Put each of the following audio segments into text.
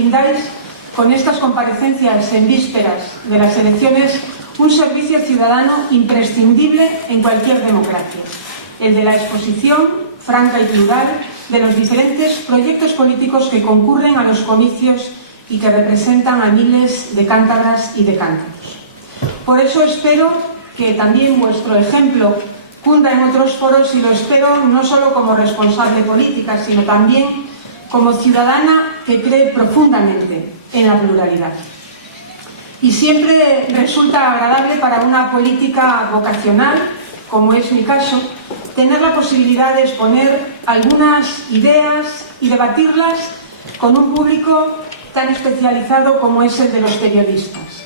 brindáis con estas comparecencias en vísperas de las elecciones un servicio ciudadano imprescindible en cualquier democracia, el de la exposición franca y plural de los diferentes proyectos políticos que concurren a los comicios y que representan a miles de cántabras y de cántabros. Por eso espero que también vuestro ejemplo cunda en otros foros, y lo espero no solo como responsable política, sino también como ciudadana que cree profundamente en la pluralidad. Y siempre resulta agradable para una política vocacional, como es mi caso, tener la posibilidad de exponer algunas ideas y debatirlas con un público tan especializado como es el de los periodistas.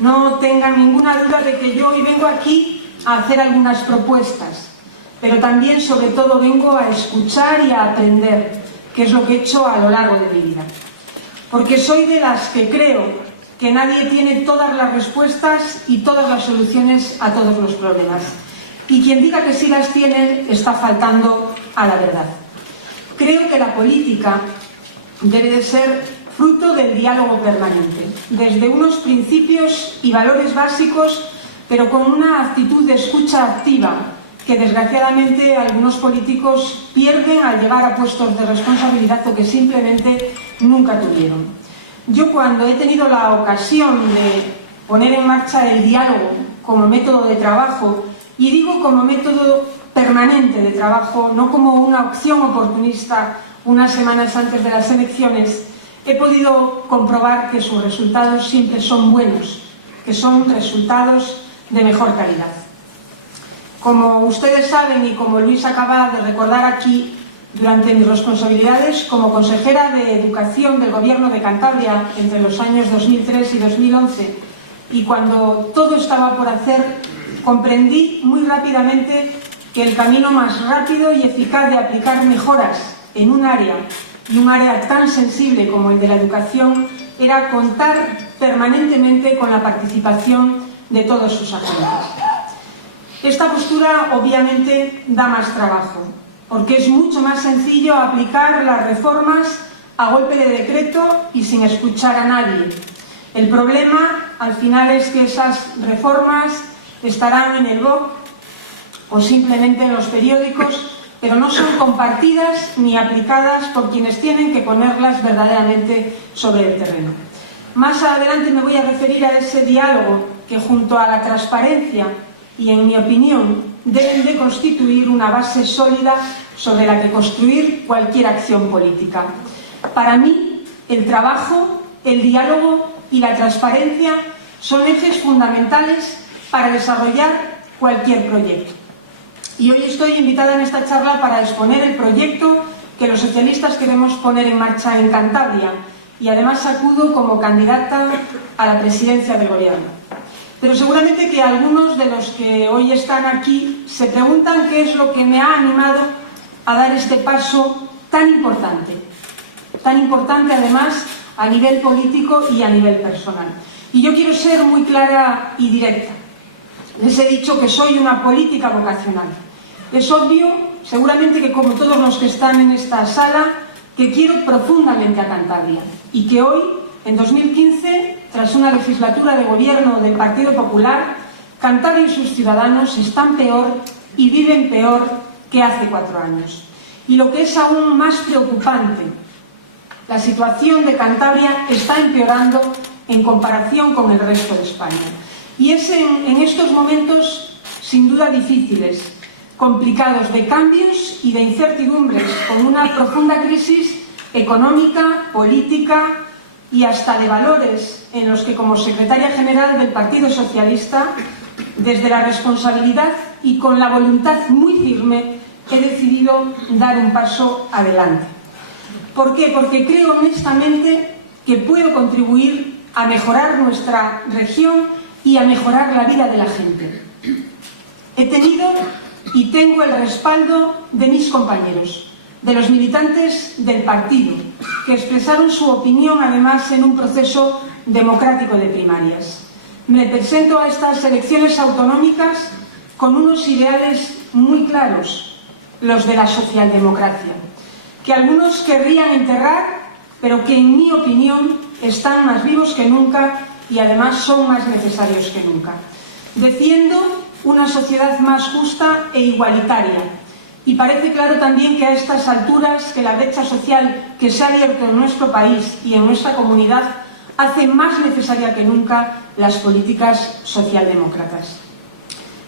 No tengan ninguna duda de que yo hoy vengo aquí a hacer algunas propuestas, pero también, sobre todo, vengo a escuchar y a aprender, que es lo que he hecho a lo largo de mi vida. Porque soy de las que creo que nadie tiene todas las respuestas y todas las soluciones a todos los problemas. Y quien diga que sí las tiene está faltando a la verdad. Creo que la política debe de ser fruto del diálogo permanente, desde unos principios y valores básicos, pero con una actitud de escucha activa que desgraciadamente algunos políticos pierden al llegar a puestos de responsabilidad o que simplemente nunca tuvieron. Yo, cuando he tenido la ocasión de poner en marcha el diálogo como método de trabajo, y digo como método permanente de trabajo, no como una opción oportunista unas semanas antes de las elecciones, he podido comprobar que sus resultados siempre son buenos, que son resultados de mejor calidad. Como ustedes saben y como Luis acaba de recordar aquí, durante mis responsabilidades como consejera de Educación del Gobierno de Cantabria entre los años 2003 y 2011, y cuando todo estaba por hacer, comprendí muy rápidamente que el camino más rápido y eficaz de aplicar mejoras en un área, y un área tan sensible como el de la educación, era contar permanentemente con la participación de todos sus agentes. Esta postura obviamente da más trabajo, porque es mucho más sencillo aplicar las reformas a golpe de decreto y sin escuchar a nadie. El problema al final es que esas reformas estarán en el BOC o simplemente en los periódicos, pero no son compartidas ni aplicadas por quienes tienen que ponerlas verdaderamente sobre el terreno. Más adelante me voy a referir a ese diálogo que, junto a la transparencia y, en mi opinión, deben de constituir una base sólida sobre la que construir cualquier acción política. Para mí, el trabajo, el diálogo y la transparencia son ejes fundamentales para desarrollar cualquier proyecto. Y hoy estoy invitada en esta charla para exponer el proyecto que los socialistas queremos poner en marcha en Cantabria, y además acudo como candidata a la presidencia del Gobierno. Pero seguramente que algunos de los que hoy están aquí se preguntan qué es lo que me ha animado a dar este paso tan importante además a nivel político y a nivel personal. Y yo quiero ser muy clara y directa. Les he dicho que soy una política vocacional. Es obvio, seguramente, que como todos los que están en esta sala, que quiero profundamente a Cantabria, y que hoy, en 2015, tras una legislatura de gobierno del Partido Popular, Cantabria y sus ciudadanos están peor y viven peor que hace 4 años. Y lo que es aún más preocupante, la situación de Cantabria está empeorando en comparación con el resto de España. Y es en estos momentos, sin duda difíciles, complicados, de cambios y de incertidumbres, con una profunda crisis económica, política y hasta de valores, en los que, como secretaria general del Partido Socialista, desde la responsabilidad y con la voluntad muy firme, he decidido dar un paso adelante. ¿Por qué? Porque creo honestamente que puedo contribuir a mejorar nuestra región y a mejorar la vida de la gente. He tenido y tengo el respaldo de mis compañeros, de los militantes del partido, que expresaron su opinión además en un proceso democrático de primarias. Me presento a estas elecciones autonómicas con unos ideales muy claros, los de la socialdemocracia, que algunos querrían enterrar pero que en mi opinión están más vivos que nunca y además son más necesarios que nunca. Defiendo una sociedad más justa e igualitaria y parece claro también que a estas alturas que la brecha social que se ha abierto en nuestro país y en nuestra comunidad hace más necesaria que nunca las políticas socialdemócratas.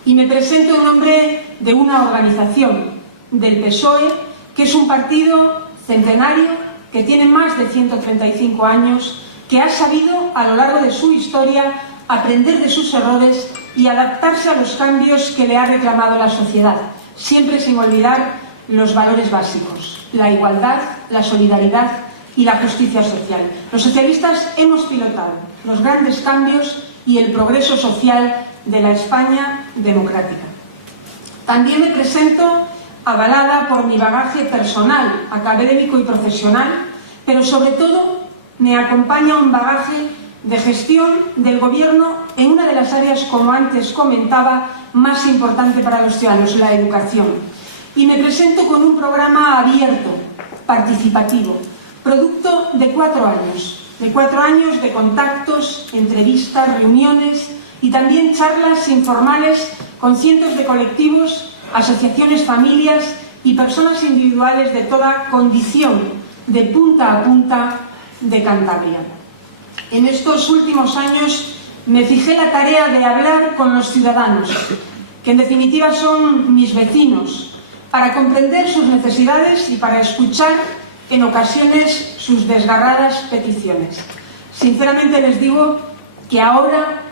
Y me presento en nombre de una organización, del PSOE, que es un partido centenario, que tiene más de 135 años, que ha sabido a lo largo de su historia aprender de sus errores y adaptarse a los cambios que le ha reclamado la sociedad, siempre sin olvidar los valores básicos, la igualdad, la solidaridad y la justicia social. Los socialistas hemos pilotado los grandes cambios y el progreso social de la España democrática. También me presento avalada por mi bagaje personal, académico y profesional, pero sobre todo me acompaña un bagaje de gestión del Gobierno en una de las áreas, como antes comentaba, más importante para los ciudadanos, la educación. Y me presento con un programa abierto, participativo, producto de 4 años de contactos, entrevistas, reuniones y también charlas informales con cientos de colectivos, asociaciones, familias y personas individuales de toda condición, de punta a punta de Cantabria. En estos últimos años me fijé la tarea de hablar con los ciudadanos, que en definitiva son mis vecinos, para comprender sus necesidades y para escuchar en ocasiones sus desgarradas peticiones. Sinceramente les digo que ahora,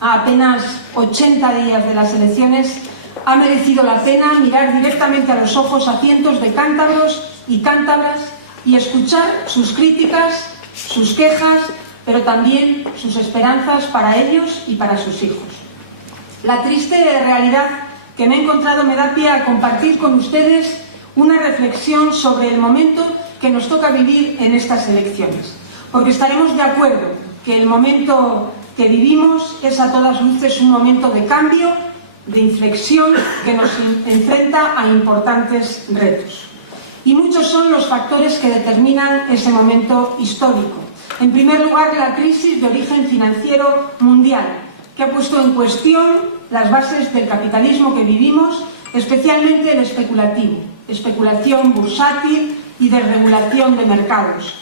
a apenas 80 días de las elecciones, ha merecido la pena mirar directamente a los ojos a cientos de cántabros y cántabras y escuchar sus críticas, sus quejas, pero también sus esperanzas para ellos y para sus hijos. La triste realidad que me he encontrado me da pie a compartir con ustedes una reflexión sobre el momento que nos toca vivir en estas elecciones, porque estaremos de acuerdo que el momento que vivimos es a todas luces un momento de cambio, de inflexión que nos enfrenta a importantes retos. Y muchos son los factores que determinan ese momento histórico. En primer lugar, la crisis de origen financiero mundial, que ha puesto en cuestión las bases del capitalismo que vivimos, especialmente el especulativo, especulación bursátil y desregulación de mercados.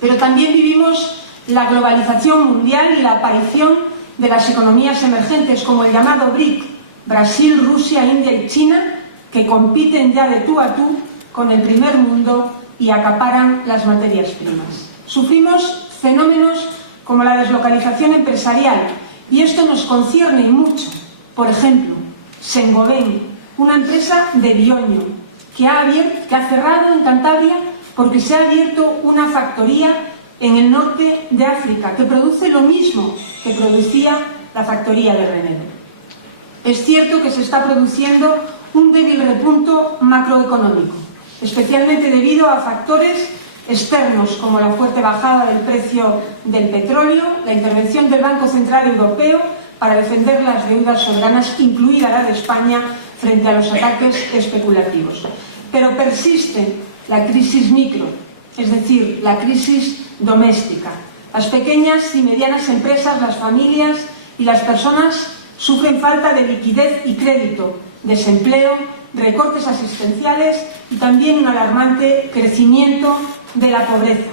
Pero también vivimos la globalización mundial y la aparición de las economías emergentes, como el llamado BRIC, Brasil, Rusia, India y China, que compiten ya de tú a tú con el primer mundo y acaparan las materias primas. Sufrimos fenómenos como la deslocalización empresarial, y esto nos concierne mucho. Por ejemplo, Saint-Gobain, una empresa de Bioño, que ha cerrado en Cantabria porque se ha abierto una factoría en el norte de África, que produce lo mismo que producía la factoría de Renedo. Es cierto que se está produciendo un débil repunto macroeconómico, especialmente debido a factores externos como la fuerte bajada del precio del petróleo, la intervención del Banco Central Europeo para defender las deudas soberanas, incluida la de España, frente a los ataques especulativos. Pero persiste la crisis micro, es decir, la crisis doméstica. Las pequeñas y medianas empresas, las familias y las personas sufren falta de liquidez y crédito, desempleo, recortes asistenciales y también un alarmante crecimiento de la pobreza.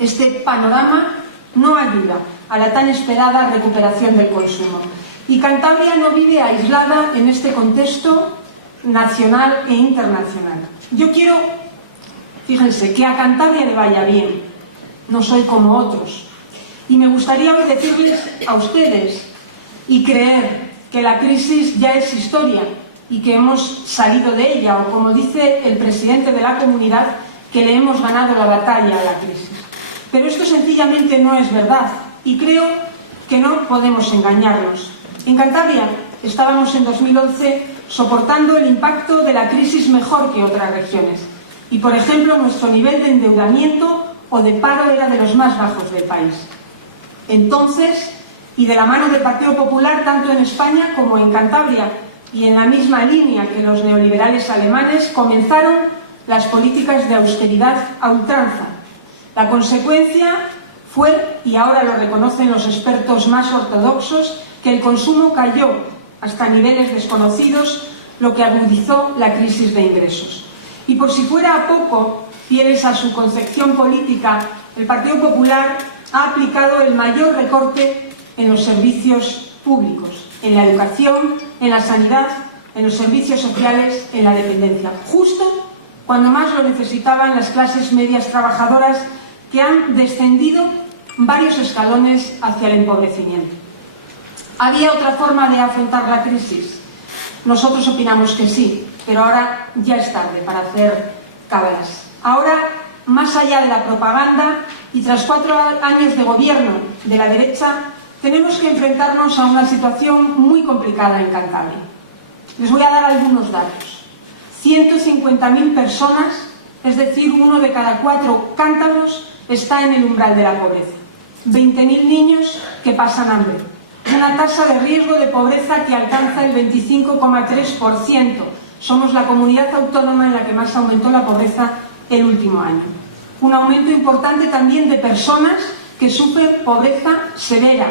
Este panorama no ayuda a la tan esperada recuperación del consumo. Y Cantabria no vive aislada en este contexto nacional e internacional. Yo quiero, fíjense, que a Cantabria le vaya bien. No soy como otros. Y me gustaría hoy decirles a ustedes y creer que la crisis ya es historia y que hemos salido de ella, o como dice el presidente de la comunidad, que le hemos ganado la batalla a la crisis. Pero esto sencillamente no es verdad y creo que no podemos engañarnos. En Cantabria estábamos en 2011 soportando el impacto de la crisis mejor que otras regiones y, por ejemplo, nuestro nivel de endeudamiento o de paro era de los más bajos del país. Entonces, y de la mano del Partido Popular, tanto en España como en Cantabria, y en la misma línea que los neoliberales alemanes, comenzaron las políticas de austeridad a ultranza, La consecuencia fue, y ahora lo reconocen los expertos más ortodoxos, que el consumo cayó hasta niveles desconocidos, lo que agudizó la crisis de ingresos. Y por si fuera a poco, fieles a su concepción política, el Partido Popular ha aplicado el mayor recorte en los servicios públicos, en la educación, en la sanidad, en los servicios sociales, en la dependencia, justo cuando más lo necesitaban las clases medias trabajadoras, que han descendido varios escalones hacia el empobrecimiento. ¿Había otra forma de afrontar la crisis? Nosotros opinamos que sí, pero ahora ya es tarde para hacer cábalas. Ahora, más allá de la propaganda y tras 4 años de gobierno de la derecha, tenemos que enfrentarnos a una situación muy complicada en Cantabria. Les voy a dar algunos datos. 150.000 personas, es decir, 1 de cada 4 cántabros, está en el umbral de la pobreza. 20.000 niños que pasan hambre. Una tasa de riesgo de pobreza que alcanza el 25,3%. Somos la comunidad autónoma en la que más aumentó la pobreza el último año. Un aumento importante también de personas que sufren pobreza severa,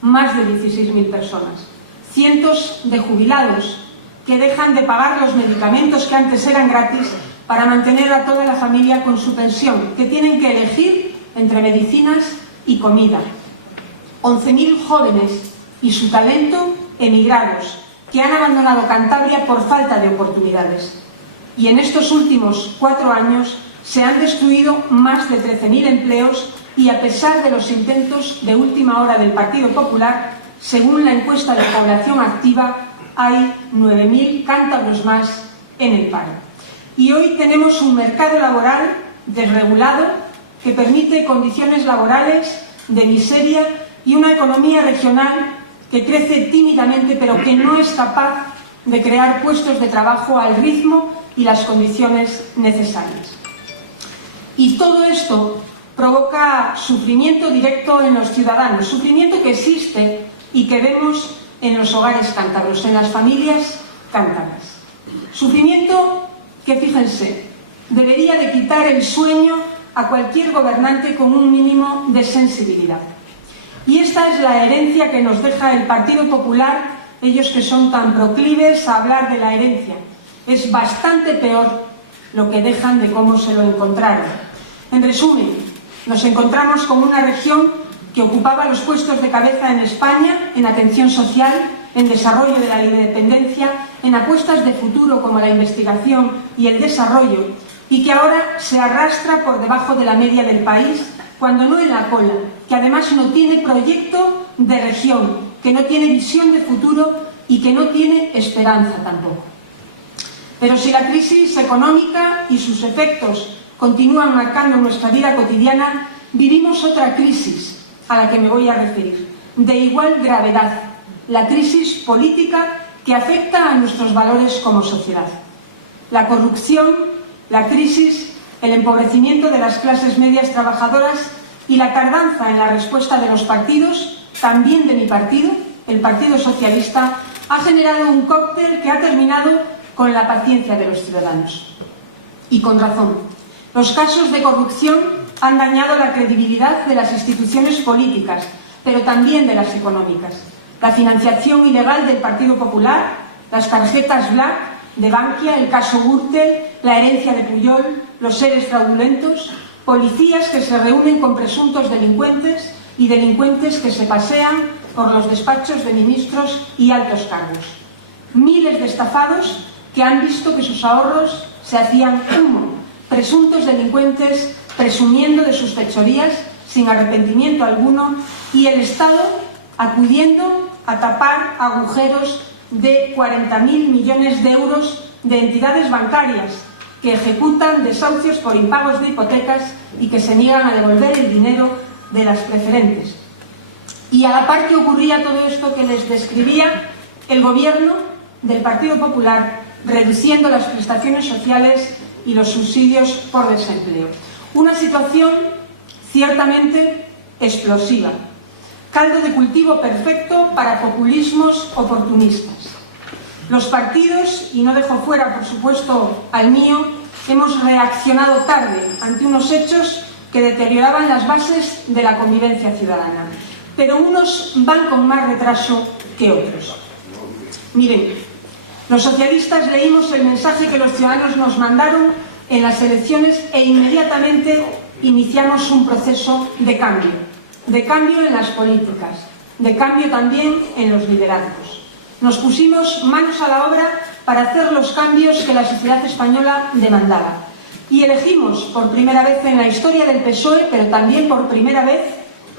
más de 16.000 personas. Cientos de jubilados que dejan de pagar los medicamentos que antes eran gratis para mantener a toda la familia con su pensión, que tienen que elegir entre medicinas y comida. 11.000 jóvenes y su talento emigrados, que han abandonado Cantabria por falta de oportunidades. Y en estos últimos 4 años se han destruido más de 13.000 empleos y a pesar de los intentos de última hora del Partido Popular, según la encuesta de población activa, hay 9.000 cántabros más en el paro. Y hoy tenemos un mercado laboral desregulado que permite condiciones laborales de miseria y una economía regional que crece tímidamente pero que no es capaz de crear puestos de trabajo al ritmo y las condiciones necesarias. Y todo esto provoca sufrimiento directo en los ciudadanos, sufrimiento que existe y que vemos en los hogares cántabros, en las familias cántabras. Sufrimiento que, fíjense, debería de quitar el sueño a cualquier gobernante con un mínimo de sensibilidad. Y esta es la herencia que nos deja el Partido Popular, ellos que son tan proclives a hablar de la herencia. Es bastante peor lo que dejan de cómo se lo encontraron. En resumen, nos encontramos con una región que ocupaba los puestos de cabeza en España, en atención social, en desarrollo de la dependencia, en apuestas de futuro como la investigación y el desarrollo, y que ahora se arrastra por debajo de la media del país, cuando no en la cola, que además no tiene proyecto de región, que no tiene visión de futuro y que no tiene esperanza tampoco. Pero si la crisis económica y sus efectos continúan marcando nuestra vida cotidiana, vivimos otra crisis a la que me voy a referir, de igual gravedad, la crisis política que afecta a nuestros valores como sociedad. La corrupción, la crisis, el empobrecimiento de las clases medias trabajadoras y la tardanza en la respuesta de los partidos, también de mi partido, el Partido Socialista, ha generado un cóctel que ha terminado con la paciencia de los ciudadanos. Y con razón. Los casos de corrupción han dañado la credibilidad de las instituciones políticas, pero también de las económicas. La financiación ilegal del Partido Popular, las tarjetas Black de Bankia, el caso Gürtel, la herencia de Pujol, los seres fraudulentos, policías que se reúnen con presuntos delincuentes y delincuentes que se pasean por los despachos de ministros y altos cargos. Miles de estafados que han visto que sus ahorros se hacían humo, presuntos delincuentes presumiendo de sus fechorías sin arrepentimiento alguno y el Estado acudiendo a tapar agujeros de 40.000 millones de euros de entidades bancarias que ejecutan desahucios por impagos de hipotecas y que se niegan a devolver el dinero de las preferentes. Y a la par que ocurría todo esto que les describía, el gobierno del Partido Popular reduciendo las prestaciones sociales y los subsidios por desempleo. Una situación ciertamente explosiva, caldo de cultivo perfecto para populismos oportunistas. Los partidos, y no dejo fuera por supuesto al mío, hemos reaccionado tarde ante unos hechos que deterioraban las bases de la convivencia ciudadana. Pero unos van con más retraso que otros. Miren, los socialistas leímos el mensaje que los ciudadanos nos mandaron en las elecciones e inmediatamente iniciamos un proceso de cambio en las políticas, de cambio también en los liderazgos. Nos pusimos manos a la obra para hacer los cambios que la sociedad española demandaba. Y elegimos por primera vez en la historia del PSOE, pero también por primera vez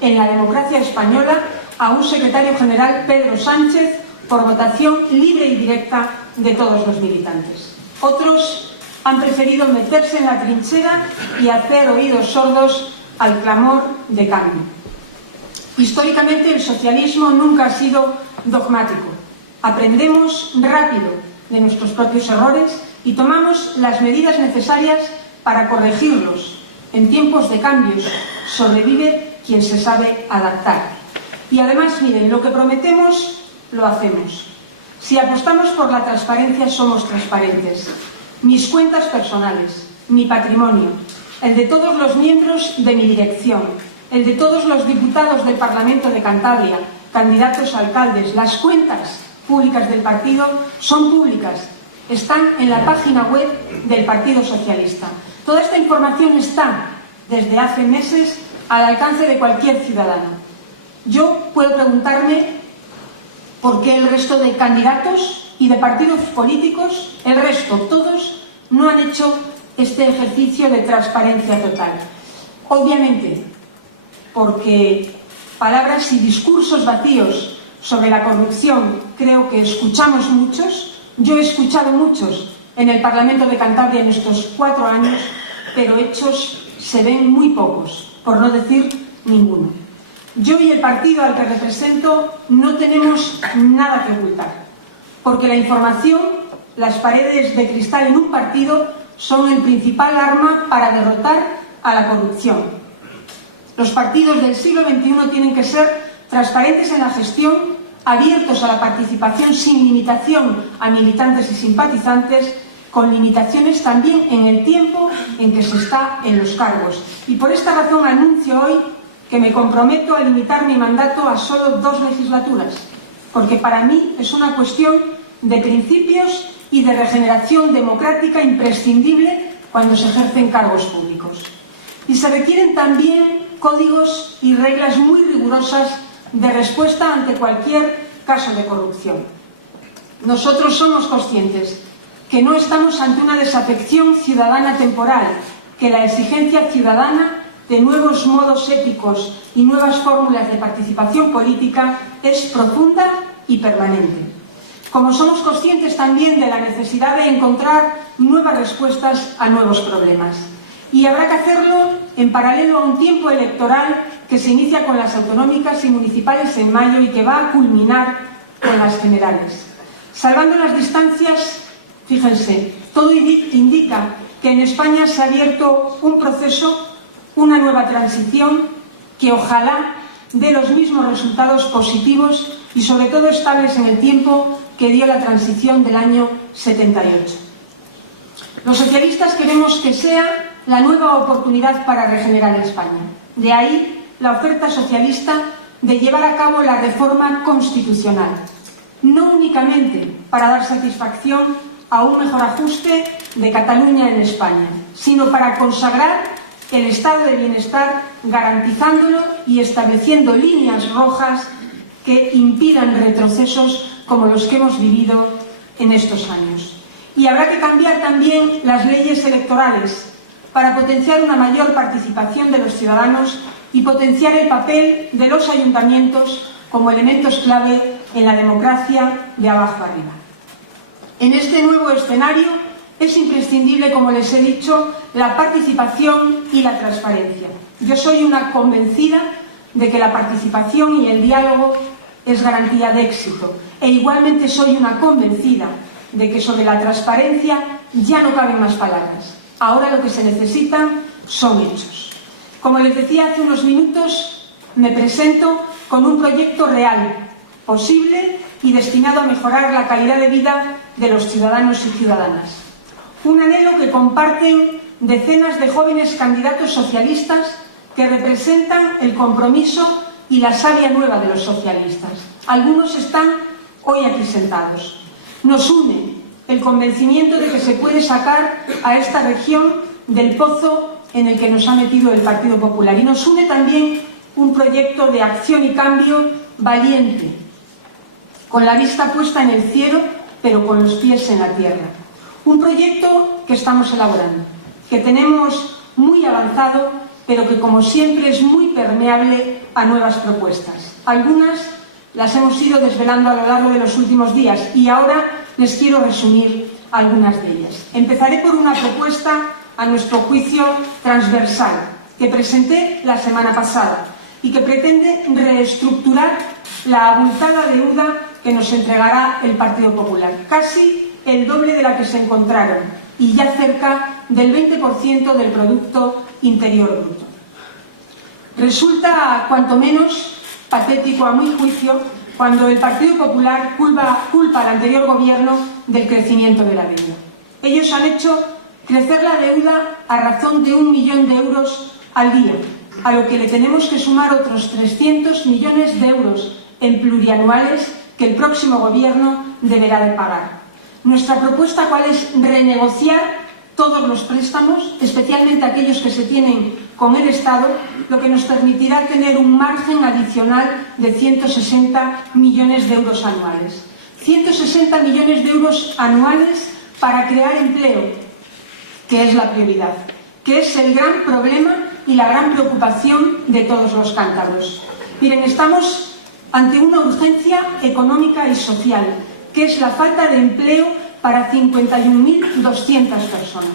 en la democracia española, a un secretario general, Pedro Sánchez, por votación libre y directa de todos los militantes. Otros han preferido meterse en la trinchera y hacer oídos sordos al clamor de cambio. Históricamente el socialismo nunca ha sido dogmático. Aprendemos rápido de nuestros propios errores y tomamos las medidas necesarias para corregirlos. En tiempos de cambios sobrevive quien se sabe adaptar. Y además, miren, lo que prometemos lo hacemos. Si apostamos por la transparencia, somos transparentes. Mis cuentas personales, mi patrimonio, el de todos los miembros de mi dirección, el de todos los diputados del Parlamento de Cantabria, candidatos a alcaldes, las cuentas públicas del partido son públicas, están en la página web del Partido Socialista. Toda esta información está, desde hace meses, al alcance de cualquier ciudadano. Yo puedo preguntarme por qué el resto de candidatos y de partidos políticos, el resto, todos, no han hecho este ejercicio de transparencia total. Obviamente, porque palabras y discursos vacíos sobre la corrupción creo que escuchamos muchos. Yo he escuchado muchos en el Parlamento de Cantabria en estos 4 años, pero hechos se ven muy pocos, por no decir ninguno. Yo y el partido al que represento no tenemos nada que ocultar, porque la información, las paredes de cristal en un partido son el principal arma para derrotar a la corrupción. Los partidos del siglo XXI tienen que ser transparentes en la gestión, abiertos a la participación sin limitación a militantes y simpatizantes, con limitaciones también en el tiempo en que se está en los cargos. Y por esta razón anuncio hoy que me comprometo a limitar mi mandato a solo 2 legislaturas, porque para mí es una cuestión de principios y de regeneración democrática imprescindible cuando se ejercen cargos públicos. Y se requieren también códigos y reglas muy rigurosas de respuesta ante cualquier caso de corrupción. Nosotros somos conscientes que no estamos ante una desafección ciudadana temporal, que la exigencia ciudadana de nuevos modos éticos y nuevas fórmulas de participación política es profunda y permanente. Como somos conscientes también de la necesidad de encontrar nuevas respuestas a nuevos problemas. Y habrá que hacerlo en paralelo a un tiempo electoral que se inicia con las autonómicas y municipales en mayo y que va a culminar con las generales. Salvando las distancias, fíjense, todo indica que en España se ha abierto un proceso, una nueva transición que ojalá dé los mismos resultados positivos y sobre todo estables en el tiempo que dio la transición del año 78. Los socialistas queremos que sea la nueva oportunidad para regenerar España. De ahí la oferta socialista de llevar a cabo la reforma constitucional, no únicamente para dar satisfacción a un mejor ajuste de Cataluña en España, sino para consagrar el estado de bienestar, garantizándolo y estableciendo líneas rojas que impidan retrocesos como los que hemos vivido en estos años. Y habrá que cambiar también las leyes electorales para potenciar una mayor participación de los ciudadanos y potenciar el papel de los ayuntamientos como elementos clave en la democracia de abajo arriba. En este nuevo escenario es imprescindible, como les he dicho, la participación y la transparencia. Yo soy una convencida de que la participación y el diálogo es garantía de éxito, e igualmente soy una convencida de que sobre la transparencia ya no caben más palabras. Ahora lo que se necesitan son hechos. Como les decía hace unos minutos, me presento con un proyecto real, posible y destinado a mejorar la calidad de vida de los ciudadanos y ciudadanas. Un anhelo que comparten decenas de jóvenes candidatos socialistas que representan el compromiso y la savia nueva de los socialistas. Algunos están hoy aquí sentados. Nos une el convencimiento de que se puede sacar a esta región del pozo en el que nos ha metido el Partido Popular. Y nos une también un proyecto de acción y cambio valiente, con la vista puesta en el cielo, pero con los pies en la tierra. Un proyecto que estamos elaborando, que tenemos muy avanzado, pero que, como siempre, es muy permeable a nuevas propuestas. Algunas las hemos ido desvelando a lo largo de los últimos días y ahora les quiero resumir algunas de ellas. Empezaré por una propuesta, a nuestro juicio, transversal, que presenté la semana pasada y que pretende reestructurar la abultada deuda que nos entregará el Partido Popular, casi el doble de la que se encontraron y ya cerca del 20% del Producto Interior Bruto. Resulta cuanto menos patético, a mi juicio, cuando el Partido Popular culpa al anterior gobierno del crecimiento de la deuda. Ellos han hecho crecer la deuda a razón de 1 millón de euros al día, a lo que le tenemos que sumar otros 300 millones de euros en plurianuales que el próximo gobierno deberá de pagar. Nuestra propuesta, ¿cuál es? Renegociar todos los préstamos, especialmente aquellos que se tienen con el Estado, lo que nos permitirá tener un margen adicional de 160 millones de euros anuales. 160 millones de euros anuales para crear empleo, que es la prioridad, que es el gran problema y la gran preocupación de todos los cántabros. Miren, estamos ante una urgencia económica y social, que es la falta de empleo para 51.200 personas,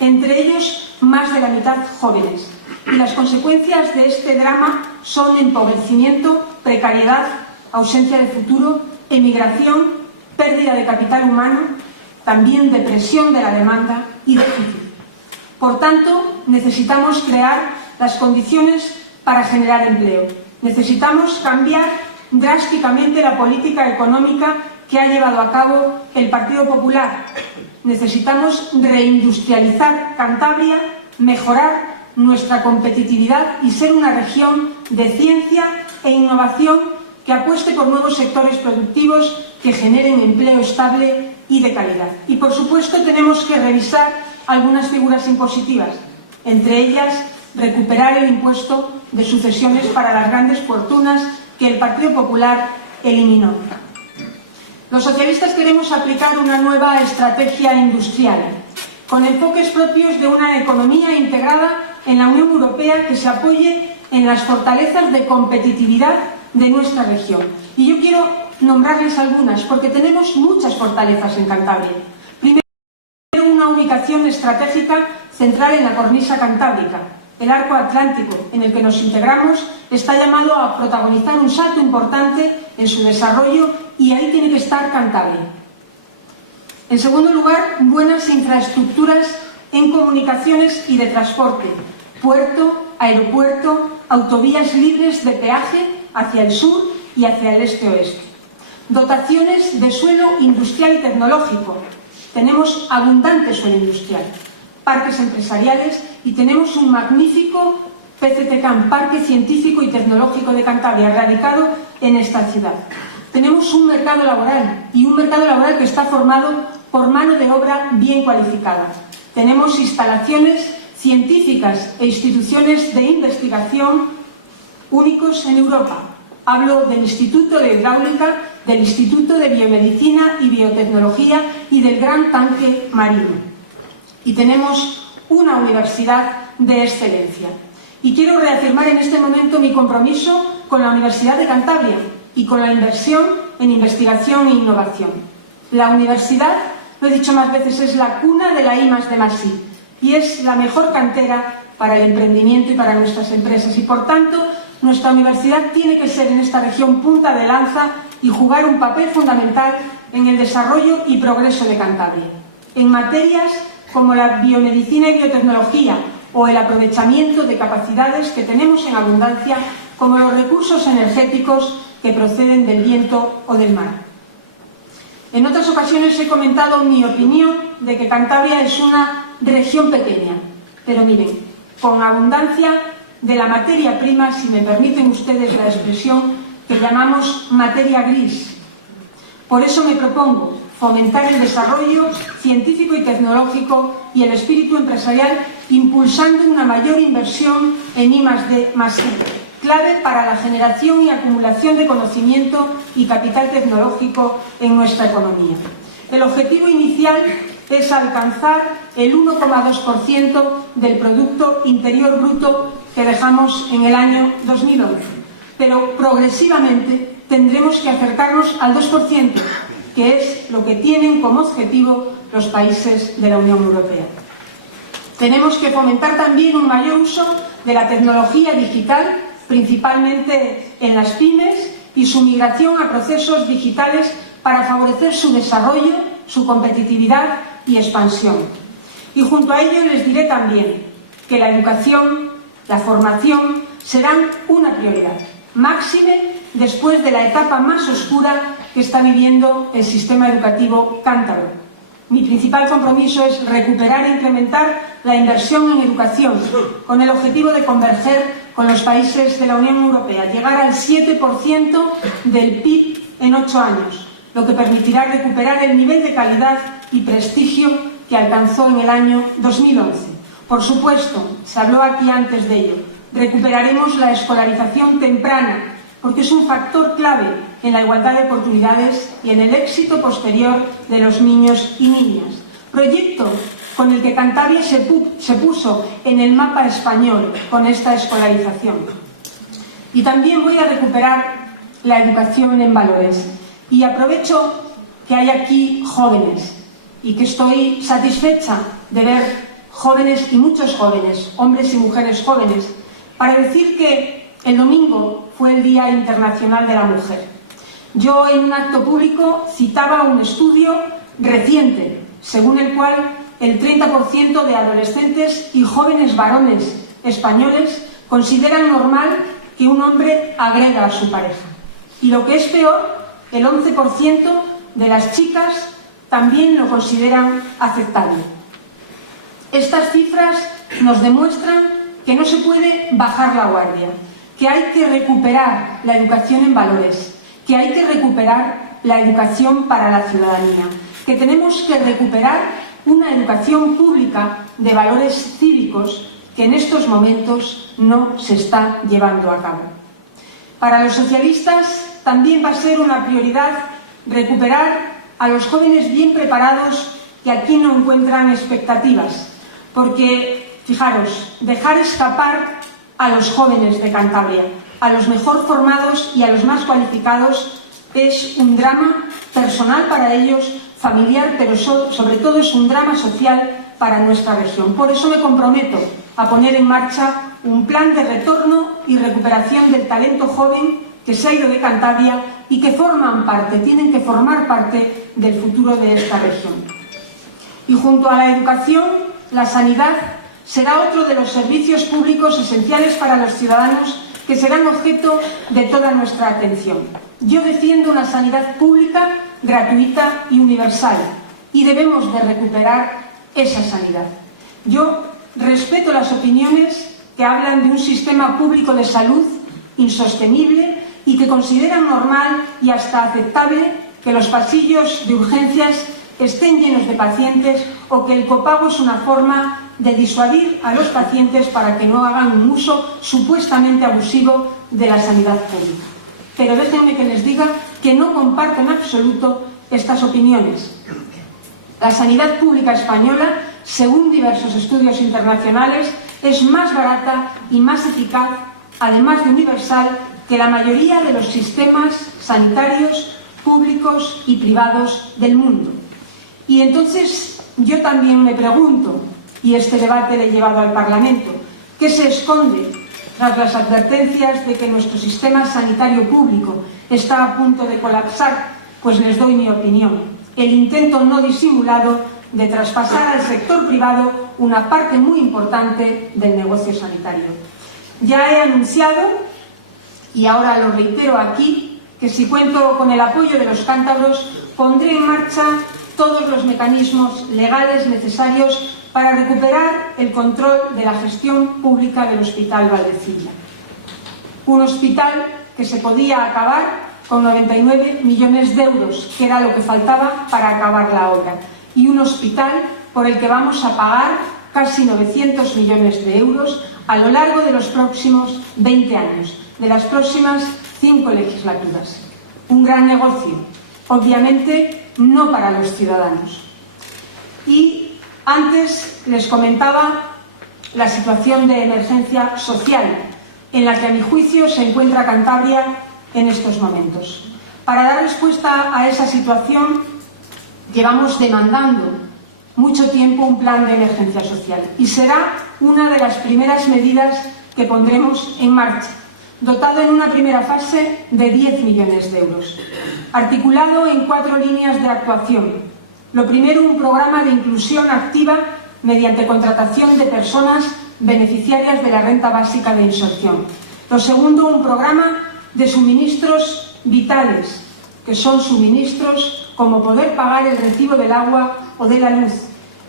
entre ellos más de la mitad jóvenes. Y las consecuencias de este drama son empobrecimiento, precariedad, ausencia de futuro, emigración, pérdida de capital humano, también depresión de la demanda y déficit. Por tanto, necesitamos crear las condiciones para generar empleo. Necesitamos cambiar drásticamente la política económica que ha llevado a cabo el Partido Popular. Necesitamos reindustrializar Cantabria, mejorar nuestra competitividad y ser una región de ciencia e innovación que apueste por nuevos sectores productivos que generen empleo estable y de calidad. Y, por supuesto, tenemos que revisar algunas figuras impositivas, entre ellas recuperar el impuesto de sucesiones para las grandes fortunas que el Partido Popular eliminó. Los socialistas queremos aplicar una nueva estrategia industrial, con enfoques propios de una economía integrada en la Unión Europea que se apoye en las fortalezas de competitividad de nuestra región. Y yo quiero nombrarles algunas, porque tenemos muchas fortalezas en Cantabria. Primero, una ubicación estratégica central en la cornisa cantábrica. El arco atlántico en el que nos integramos está llamado a protagonizar un salto importante en su desarrollo y ahí tiene que estar Cantabria. En segundo lugar, buenas infraestructuras en comunicaciones y de transporte, puerto, aeropuerto, autovías libres de peaje hacia el sur y hacia el este-oeste. Dotaciones de suelo industrial y tecnológico. Tenemos abundante suelo industrial, parques empresariales y tenemos un magnífico PCTCAM, Parque Científico y Tecnológico de Cantabria, radicado en esta ciudad. Tenemos un mercado laboral y un mercado laboral que está formado por mano de obra bien cualificada. Tenemos instalaciones científicas e instituciones de investigación únicos en Europa. Hablo del Instituto de Hidráulica, del Instituto de Biomedicina y Biotecnología y del Gran Tanque Marino. Y tenemos una universidad de excelencia. Y quiero reafirmar en este momento mi compromiso con la Universidad de Cantabria y con la inversión en investigación e innovación. La universidad, lo he dicho más veces, es la cuna de la I+D+I y es la mejor cantera para el emprendimiento y para nuestras empresas. Y, por tanto, nuestra universidad tiene que ser en esta región punta de lanza y jugar un papel fundamental en el desarrollo y progreso de Cantabria. En materias como la biomedicina y biotecnología o el aprovechamiento de capacidades que tenemos en abundancia, como los recursos energéticos que proceden del viento o del mar. En otras ocasiones he comentado mi opinión de que Cantabria es una región pequeña, pero miren, con abundancia de la materia prima, si me permiten ustedes la expresión que llamamos materia gris. Por eso me propongo fomentar el desarrollo científico y tecnológico y el espíritu empresarial, impulsando una mayor inversión en I+D+I, clave para la generación y acumulación de conocimiento y capital tecnológico en nuestra economía. El objetivo inicial es alcanzar el 1,2% del Producto Interior Bruto que dejamos en el año 2011, pero progresivamente tendremos que acercarnos al 2%, que es lo que tienen como objetivo los países de la Unión Europea. Tenemos que fomentar también un mayor uso de la tecnología digital, principalmente en las pymes, y su migración a procesos digitales para favorecer su desarrollo, su competitividad y expansión. Y junto a ello les diré también que la educación, la formación serán una prioridad, máxime después de la etapa más oscura que está viviendo el sistema educativo cántabro. Mi principal compromiso es recuperar e incrementar la inversión en educación, con el objetivo de converger con los países de la Unión Europea, llegar al 7% del PIB en 8 años, lo que permitirá recuperar el nivel de calidad y prestigio que alcanzó en el año 2011. Por supuesto, se habló aquí antes de ello, recuperaremos la escolarización temprana, porque es un factor clave en la igualdad de oportunidades y en el éxito posterior de los niños y niñas. Proyecto con el que Cantabria se puso en el mapa español con esta escolarización. Y también voy a recuperar la educación en valores. Y aprovecho que hay aquí jóvenes y que estoy satisfecha de ver jóvenes y muchos jóvenes, hombres y mujeres jóvenes, para decir que el domingo fue el Día Internacional de la Mujer. Yo en un acto público citaba un estudio reciente, según el cual el 30% de adolescentes y jóvenes varones españoles consideran normal que un hombre agreda a su pareja. Y lo que es peor, el 11% de las chicas también lo consideran aceptable. Estas cifras nos demuestran que no se puede bajar la guardia, que hay que recuperar la educación en valores, que hay que recuperar la educación para la ciudadanía, que tenemos que recuperar una educación pública de valores cívicos que en estos momentos no se está llevando a cabo. Para los socialistas también va a ser una prioridad recuperar a los jóvenes bien preparados que aquí no encuentran expectativas, porque, fijaros, dejar escapar a los jóvenes de Cantabria, a los mejor formados y a los más cualificados, es un drama personal para ellos, familiar, pero sobre todo es un drama social para nuestra región. Por eso me comprometo a poner en marcha un plan de retorno y recuperación del talento joven que se ha ido de Cantabria y que forman parte, tienen que formar parte del futuro de esta región. Y junto a la educación, la sanidad será otro de los servicios públicos esenciales para los ciudadanos que serán objeto de toda nuestra atención. Yo defiendo una sanidad pública, gratuita y universal, y debemos de recuperar esa sanidad. Yo respeto las opiniones que hablan de un sistema público de salud insostenible y que consideran normal y hasta aceptable que los pasillos de urgencias estén llenos de pacientes o que el copago es una forma de disuadir a los pacientes para que no hagan un uso supuestamente abusivo de la sanidad pública. Pero déjenme que les diga que no comparto en absoluto estas opiniones. La sanidad pública española, según diversos estudios internacionales, es más barata y más eficaz, además de universal, que la mayoría de los sistemas sanitarios públicos y privados del mundo. Y entonces yo también me pregunto, y este debate le he llevado al Parlamento, ¿qué se esconde tras las advertencias de que nuestro sistema sanitario público está a punto de colapsar? Pues les doy mi opinión. El intento no disimulado de traspasar al sector privado una parte muy importante del negocio sanitario. Ya he anunciado, y ahora lo reitero aquí, que si cuento con el apoyo de los cántabros, pondré en marcha todos los mecanismos legales necesarios para recuperar el control de la gestión pública del Hospital Valdecilla. Un hospital que se podía acabar con 99 millones de euros, que era lo que faltaba para acabar la obra, y un hospital por el que vamos a pagar casi 900 millones de euros a lo largo de los próximos 20 años, de las próximas 5 legislaturas. Un gran negocio, obviamente no para los ciudadanos. Y antes les comentaba la situación de emergencia social en la que, a mi juicio, se encuentra Cantabria en estos momentos. Para dar respuesta a esa situación, llevamos demandando mucho tiempo un plan de emergencia social y será una de las primeras medidas que pondremos en marcha, dotado en una primera fase de 10 millones de euros, articulado en 4 líneas de actuación. Lo primero, un programa de inclusión activa mediante contratación de personas beneficiarias de la renta básica de inserción. Lo segundo, un programa de suministros vitales, que son suministros como poder pagar el recibo del agua o de la luz.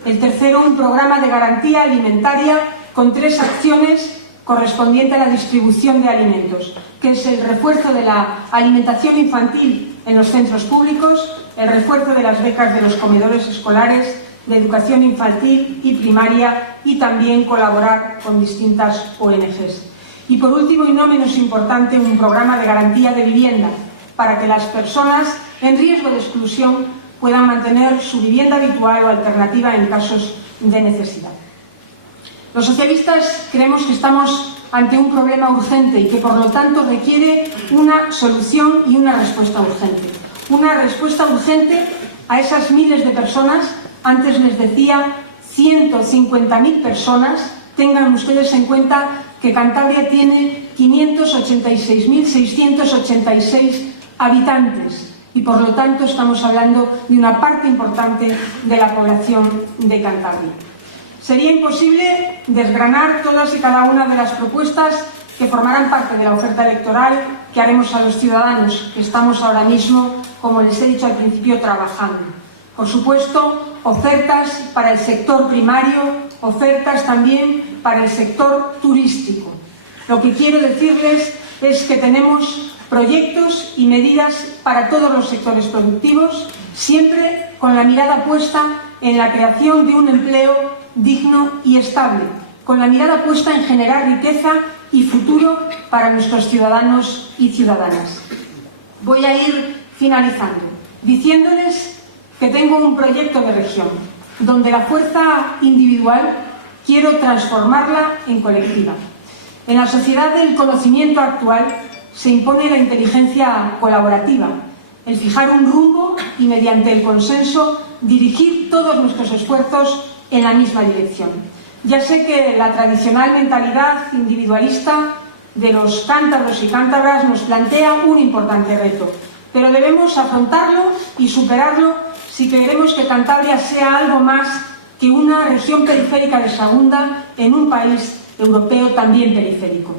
El tercero, un programa de garantía alimentaria con 3 acciones correspondiente a la distribución de alimentos, que es el refuerzo de la alimentación infantil en los centros públicos, el refuerzo de las becas de los comedores escolares, de educación infantil y primaria, y también colaborar con distintas ONGs. Y por último, y no menos importante, un programa de garantía de vivienda para que las personas en riesgo de exclusión puedan mantener su vivienda habitual o alternativa en casos de necesidad. Los socialistas creemos que estamos ante un problema urgente y que, por lo tanto, requiere una solución y una respuesta urgente. Una respuesta urgente a esas miles de personas, antes les decía 150.000 personas. Tengan ustedes en cuenta que Cantabria tiene 586.686 habitantes y, por lo tanto, estamos hablando de una parte importante de la población de Cantabria. Sería imposible desgranar todas y cada una de las propuestas que formarán parte de la oferta electoral que haremos a los ciudadanos, que estamos ahora mismo, como les he dicho al principio, trabajando. Por supuesto, ofertas para el sector primario, ofertas también para el sector turístico. Lo que quiero decirles es que tenemos proyectos y medidas para todos los sectores productivos, siempre con la mirada puesta en la creación de un empleo digno y estable, con la mirada puesta en generar riqueza y futuro para nuestros ciudadanos y ciudadanas. Voy a ir finalizando diciéndoles que tengo un proyecto de región donde la fuerza individual quiero transformarla en colectiva. En la sociedad del conocimiento actual se impone la inteligencia colaborativa, el fijar un rumbo y, mediante el consenso, dirigir todos nuestros esfuerzos en la misma dirección. Ya sé que la tradicional mentalidad individualista de los cántabros y cántabras nos plantea un importante reto, pero debemos afrontarlo y superarlo si queremos que Cantabria sea algo más que una región periférica de segunda en un país europeo también periférico.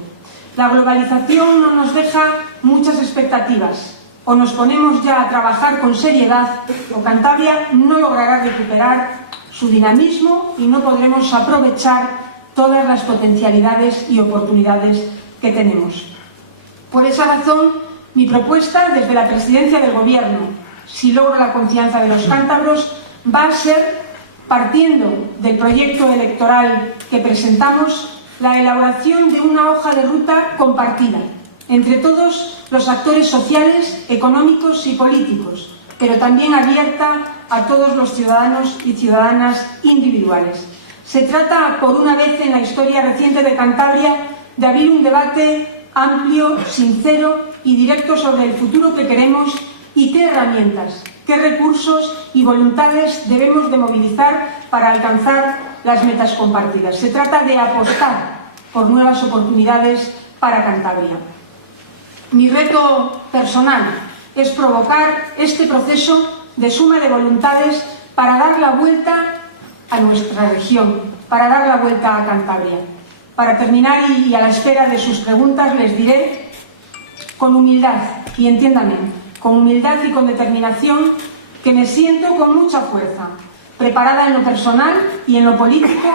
La globalización no nos deja muchas expectativas. O nos ponemos ya a trabajar con seriedad, o Cantabria no logrará recuperar su dinamismo y no podremos aprovechar todas las potencialidades y oportunidades que tenemos. Por esa razón, mi propuesta desde la presidencia del Gobierno, si logro la confianza de los cántabros, va a ser, partiendo del proyecto electoral que presentamos, la elaboración de una hoja de ruta compartida entre todos los actores sociales, económicos y políticos, pero también abierta a todos los ciudadanos y ciudadanas individuales. Se trata, por una vez en la historia reciente de Cantabria, de abrir un debate amplio, sincero y directo sobre el futuro que queremos y qué herramientas, qué recursos y voluntades debemos de movilizar para alcanzar las metas compartidas. Se trata de apostar por nuevas oportunidades para Cantabria. Mi reto personal es provocar este proceso de suma de voluntades para dar la vuelta a nuestra región, para dar la vuelta a Cantabria. Para terminar, y a la espera de sus preguntas, les diré con humildad, y entiéndame, con humildad y con determinación, que me siento con mucha fuerza, preparada en lo personal y en lo político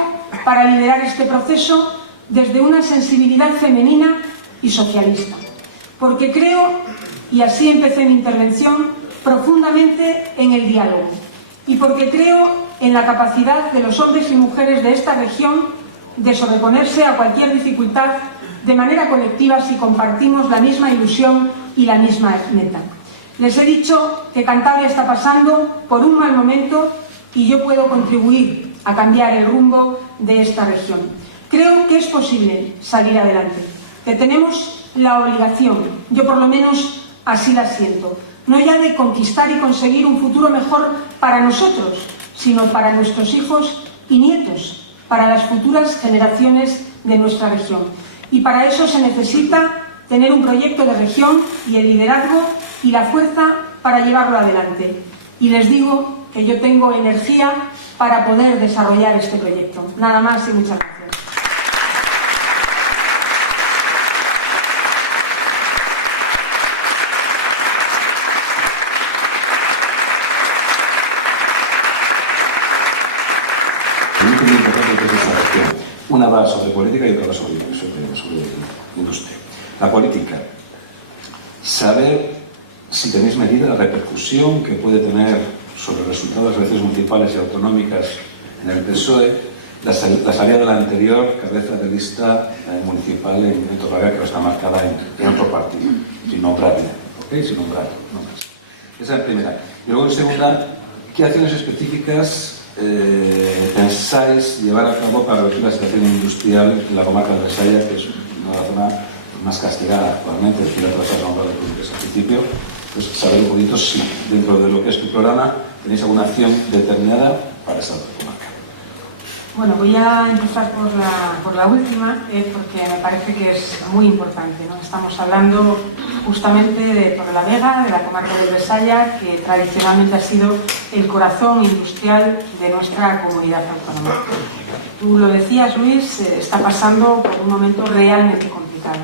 para liderar este proceso desde una sensibilidad femenina y socialista. Porque creo, y así empecé mi intervención, profundamente en el diálogo. Y porque creo en la capacidad de los hombres y mujeres de esta región de sobreponerse a cualquier dificultad de manera colectiva si compartimos la misma ilusión y la misma meta. Les he dicho que Cantabria está pasando por un mal momento y yo puedo contribuir a cambiar el rumbo de esta región. Creo que es posible salir adelante, que tenemos la obligación, yo por lo menos así la siento, no ya de conquistar y conseguir un futuro mejor para nosotros, sino para nuestros hijos y nietos, para las futuras generaciones de nuestra región. Y para eso se necesita tener un proyecto de región y el liderazgo y la fuerza para llevarlo adelante. Y les digo que yo tengo energía para poder desarrollar este proyecto. Nada más y muchas gracias. Una va sobre política y otra va sobre industria. La política. Saber si tenéis medida la repercusión que puede tener sobre los resultados de las elecciones municipales y autonómicas en el PSOE la salida de la anterior cabeza de lista municipal en Torrelavega, que no está marcada en otro partido, sin nombrarla, ¿ok? Sin nombrarla, no más. Esa es la primera. Y luego en segunda, ¿qué acciones específicas pensáis llevar a cabo para revertir la situación industrial en la comarca de Besaya, que es una de las zonas más castigada actualmente, decir la tasa de públicas al principio? Pues saber un poquito si dentro de lo que es tu programa tenéis alguna acción determinada para esa comarca. Bueno, voy a empezar por la última, porque me parece que es muy importante, ¿no? Estamos hablando justamente de Torrelavega, de la comarca del Besaya, que tradicionalmente ha sido el corazón industrial de nuestra comunidad autónoma. Tú lo decías, Luis, está pasando por un momento realmente complicado.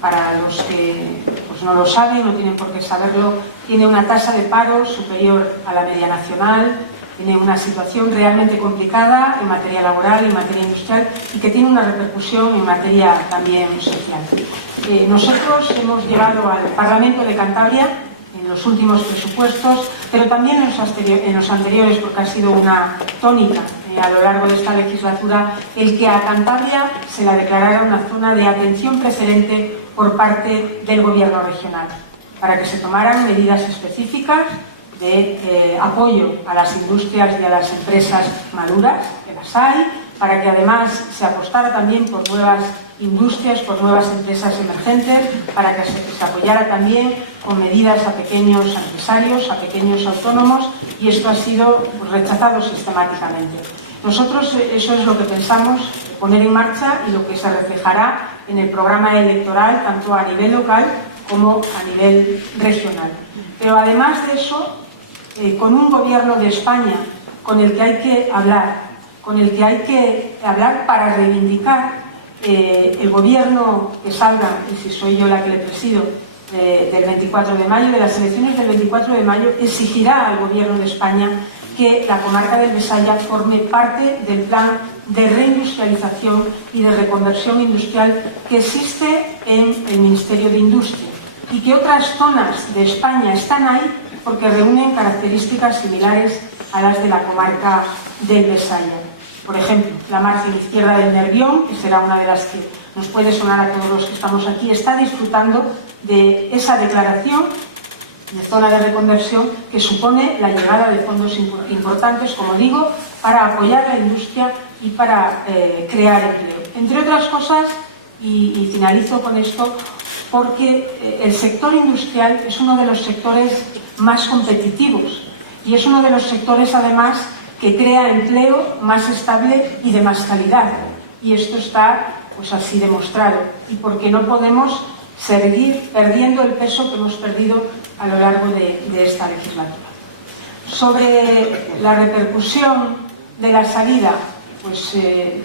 Para los que pues no lo saben, no tienen por qué saberlo, tiene una tasa de paro superior a la media nacional, tiene una situación realmente complicada en materia laboral, en materia industrial y que tiene una repercusión en materia también social. Nosotros hemos llevado al Parlamento de Cantabria en los últimos presupuestos, pero también en los anteriores, porque ha sido una tónica a lo largo de esta legislatura, el que a Cantabria se la declarara una zona de atención preferente por parte del Gobierno regional, para que se tomaran medidas específicas de apoyo a las industrias y a las empresas maduras, que las hay, para que además se apostara también por nuevas industrias, por nuevas empresas emergentes, para que se apoyara también con medidas a pequeños empresarios, a pequeños autónomos, y esto ha sido rechazado sistemáticamente. Nosotros eso es lo que pensamos poner en marcha y lo que se reflejará en el programa electoral, tanto a nivel local como a nivel regional. Pero además de eso, con un gobierno de España con el que hay que hablar, para reivindicar el gobierno que salga, y si soy yo la que le presido, del 24 de mayo, de las elecciones del 24 de mayo, exigirá al gobierno de España que la comarca del Besaya forme parte del plan de reindustrialización y de reconversión industrial que existe en el Ministerio de Industria, y que otras zonas de España están ahí porque reúnen características similares a las de la comarca del Besaya. Por ejemplo, la margen izquierda del Nervión, que será una de las que nos puede sonar a todos los que estamos aquí, está disfrutando de esa declaración de zona de reconversión que supone la llegada de fondos importantes, como digo, para apoyar la industria y para crear empleo. Entre otras cosas, y finalizo con esto, porque el sector industrial es uno de los sectores más competitivos y es uno de los sectores, además, que crea empleo más estable y de más calidad. Y esto está pues así demostrado. Y porque no podemos seguir perdiendo el peso que hemos perdido a lo largo de esta legislatura. Sobre la repercusión de la salida, pues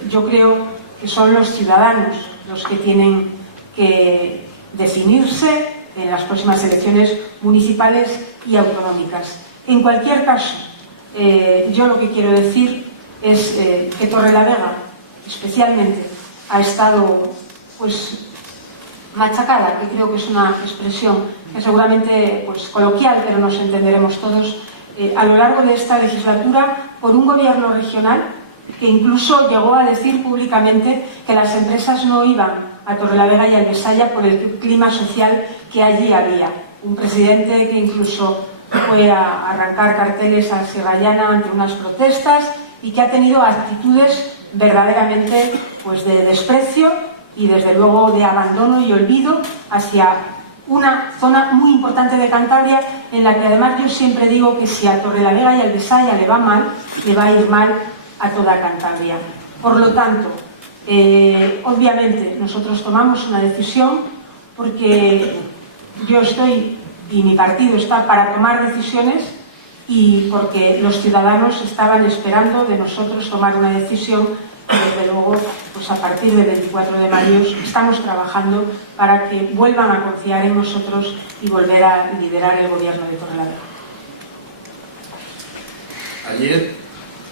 yo creo que son los ciudadanos los que tienen que definirse en las próximas elecciones municipales y autonómicas. En cualquier caso, yo lo que quiero decir es que Torrelavega, especialmente, ha estado pues machacada, que creo que es una expresión que seguramente pues coloquial, pero nos entenderemos todos, a lo largo de esta legislatura, por un gobierno regional que incluso llegó a decir públicamente que las empresas no iban a Torrelavega y al Besaya por el clima social que allí había. Un presidente que incluso fue a arrancar carteles a Sierra Llana ante unas protestas y que ha tenido actitudes verdaderamente pues de desprecio y desde luego de abandono y olvido hacia una zona muy importante de Cantabria, en la que además yo siempre digo que si a Torrelavega y al Besaya le va mal, le va a ir mal a toda Cantabria. Por lo tanto, obviamente nosotros tomamos una decisión porque yo estoy y mi partido está para tomar decisiones y porque los ciudadanos estaban esperando de nosotros tomar una decisión. Desde luego, pues a partir del 24 de mayo estamos trabajando para que vuelvan a confiar en nosotros y volver a liderar el gobierno de Torrelavega. Ayer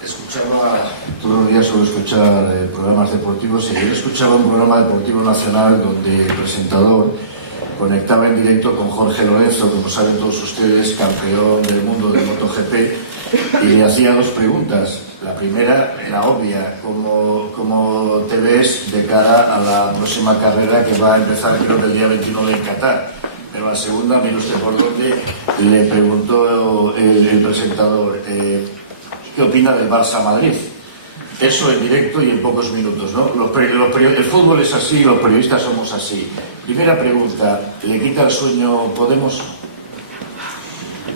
escuchaba, todos los días suelo escuchar programas deportivos, y ayer escuchaba un programa deportivo nacional donde el presentador conectaba en directo con Jorge Lorenzo, como saben todos ustedes, campeón del mundo de MotoGP, y le hacía dos preguntas. La primera era obvia: ¿cómo te ves de cara a la próxima carrera que va a empezar, creo que el día 29 en Qatar? Pero la segunda, mire usted por dónde, le preguntó el presentador, ¿qué opina del Barça-Madrid? Eso en directo y en pocos minutos, ¿no? El fútbol es así, los periodistas somos así. Primera pregunta, ¿le quita el sueño Podemos?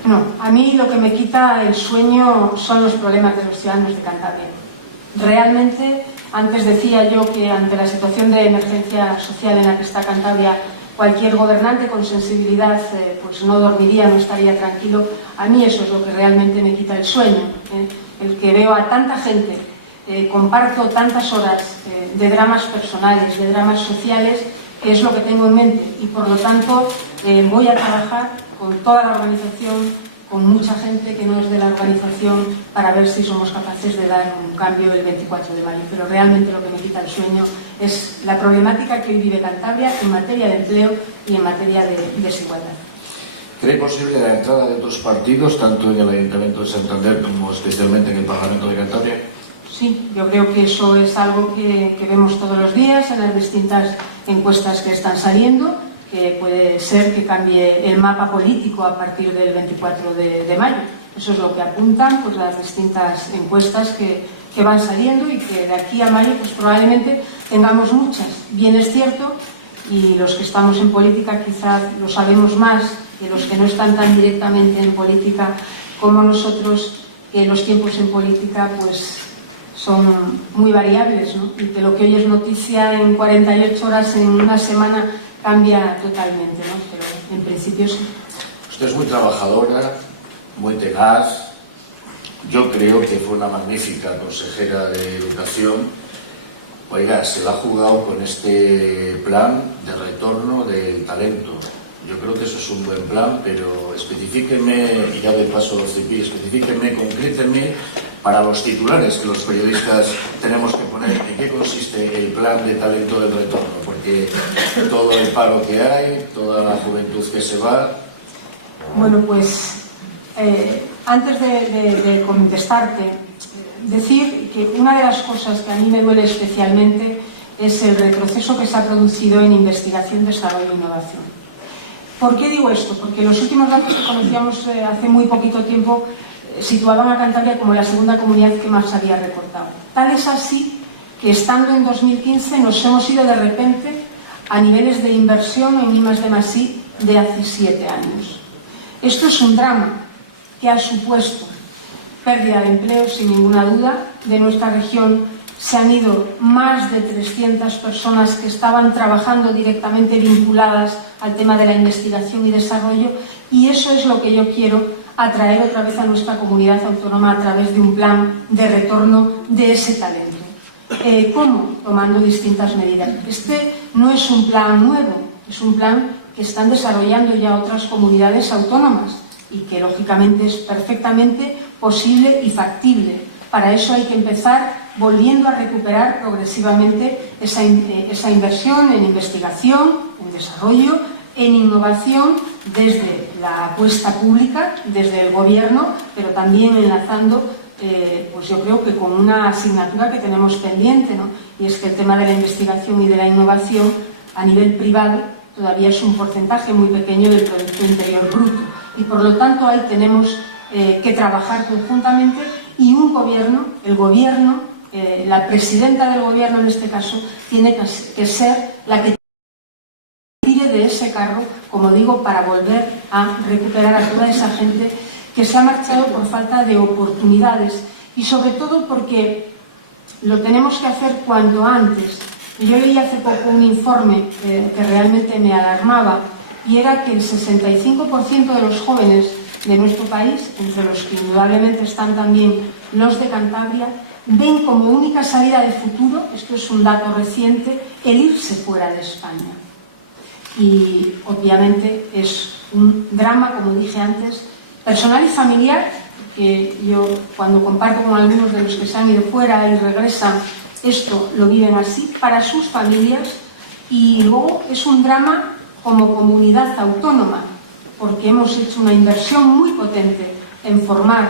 No, a mí lo que me quita el sueño son los problemas de los ciudadanos de Cantabria. Realmente, antes decía yo que ante la situación de emergencia social en la que está Cantabria, cualquier gobernante con sensibilidad pues no dormiría, no estaría tranquilo. A mí eso es lo que realmente me quita el sueño, el que veo a tanta gente, comparto tantas horas de dramas personales, de dramas sociales, que es lo que tengo en mente, y por lo tanto voy a trabajar con toda la organización, con mucha gente que no es de la organización, para ver si somos capaces de dar un cambio el 24 de mayo. Pero realmente lo que me quita el sueño es la problemática que hoy vive Cantabria en materia de empleo y en materia de desigualdad. ¿Cree posible la entrada de otros partidos, tanto en el Ayuntamiento de Santander como especialmente en el Parlamento de Cantabria? Sí, yo creo que eso es algo que vemos todos los días en las distintas encuestas que están saliendo, que puede ser que cambie el mapa político a partir del 24 de mayo. Eso es lo que apuntan pues las distintas encuestas que van saliendo, y que de aquí a mayo pues probablemente tengamos muchas. Bien es cierto, y los que estamos en política quizás lo sabemos más que los que no están tan directamente en política como nosotros, que los tiempos en política pues son muy variables, ¿no? Y que lo que hoy es noticia en 48 horas, en una semana, cambia totalmente, ¿no? Pero en principio sí. Usted es muy trabajadora, muy tenaz. Yo creo que fue una magnífica consejera de Educación. Oiga, se la ha jugado con este plan de retorno del talento. Yo creo que eso es un buen plan, pero especifíqueme, y ya de paso lo CIPI, especifíqueme, concréteme para los titulares que los periodistas tenemos que poner en qué consiste el plan de talento del retorno, porque todo el paro que hay, toda la juventud que se va... Bueno, pues antes de contestarte, decir que una de las cosas que a mí me duele especialmente es el retroceso que se ha producido en investigación, desarrollo e innovación. ¿Por qué digo esto? Porque los últimos datos que conocíamos hace muy poquito tiempo situaban a Cantabria como la segunda comunidad que más había recortado. Tal es así que, estando en 2015, nos hemos ido de repente a niveles de inversión en I+D+I de hace 7 años. Esto es un drama que ha supuesto pérdida de empleo, sin ninguna duda. De nuestra región se han ido más de 300 personas que estaban trabajando directamente vinculadas al tema de la investigación y desarrollo, y eso es lo que yo quiero atraer otra vez a nuestra comunidad autónoma a través de un plan de retorno de ese talento. ¿Cómo? Tomando distintas medidas. Este no es un plan nuevo, es un plan que están desarrollando ya otras comunidades autónomas. y que lógicamente es perfectamente posible y factible. Para eso hay que empezar volviendo a recuperar progresivamente esa inversión en investigación, en desarrollo, en innovación desde la apuesta pública, desde el gobierno, pero también enlazando, pues yo creo que con una asignatura que tenemos pendiente, ¿no? Y es que el tema de la investigación y de la innovación a nivel privado todavía es un porcentaje muy pequeño del Producto Interior Bruto y por lo tanto ahí tenemos que trabajar conjuntamente y un gobierno, el gobierno, la presidenta del gobierno en este caso, tiene que ser la que tire de ese carro, como digo, para volver a recuperar a toda esa gente que se ha marchado por falta de oportunidades y sobre todo porque lo tenemos que hacer cuanto antes. Yo leí hace poco un informe que realmente me alarmaba y era que el 65% de los jóvenes de nuestro país, entre los que indudablemente están también los de Cantabria, ven como única salida de futuro, esto es un dato reciente, el irse fuera de España. Y obviamente es un drama, como dije antes, personal y familiar, que yo cuando comparto con algunos de los que se han ido fuera y regresan, esto lo viven así, para sus familias, y luego es un drama como comunidad autónoma, porque hemos hecho una inversión muy potente en formar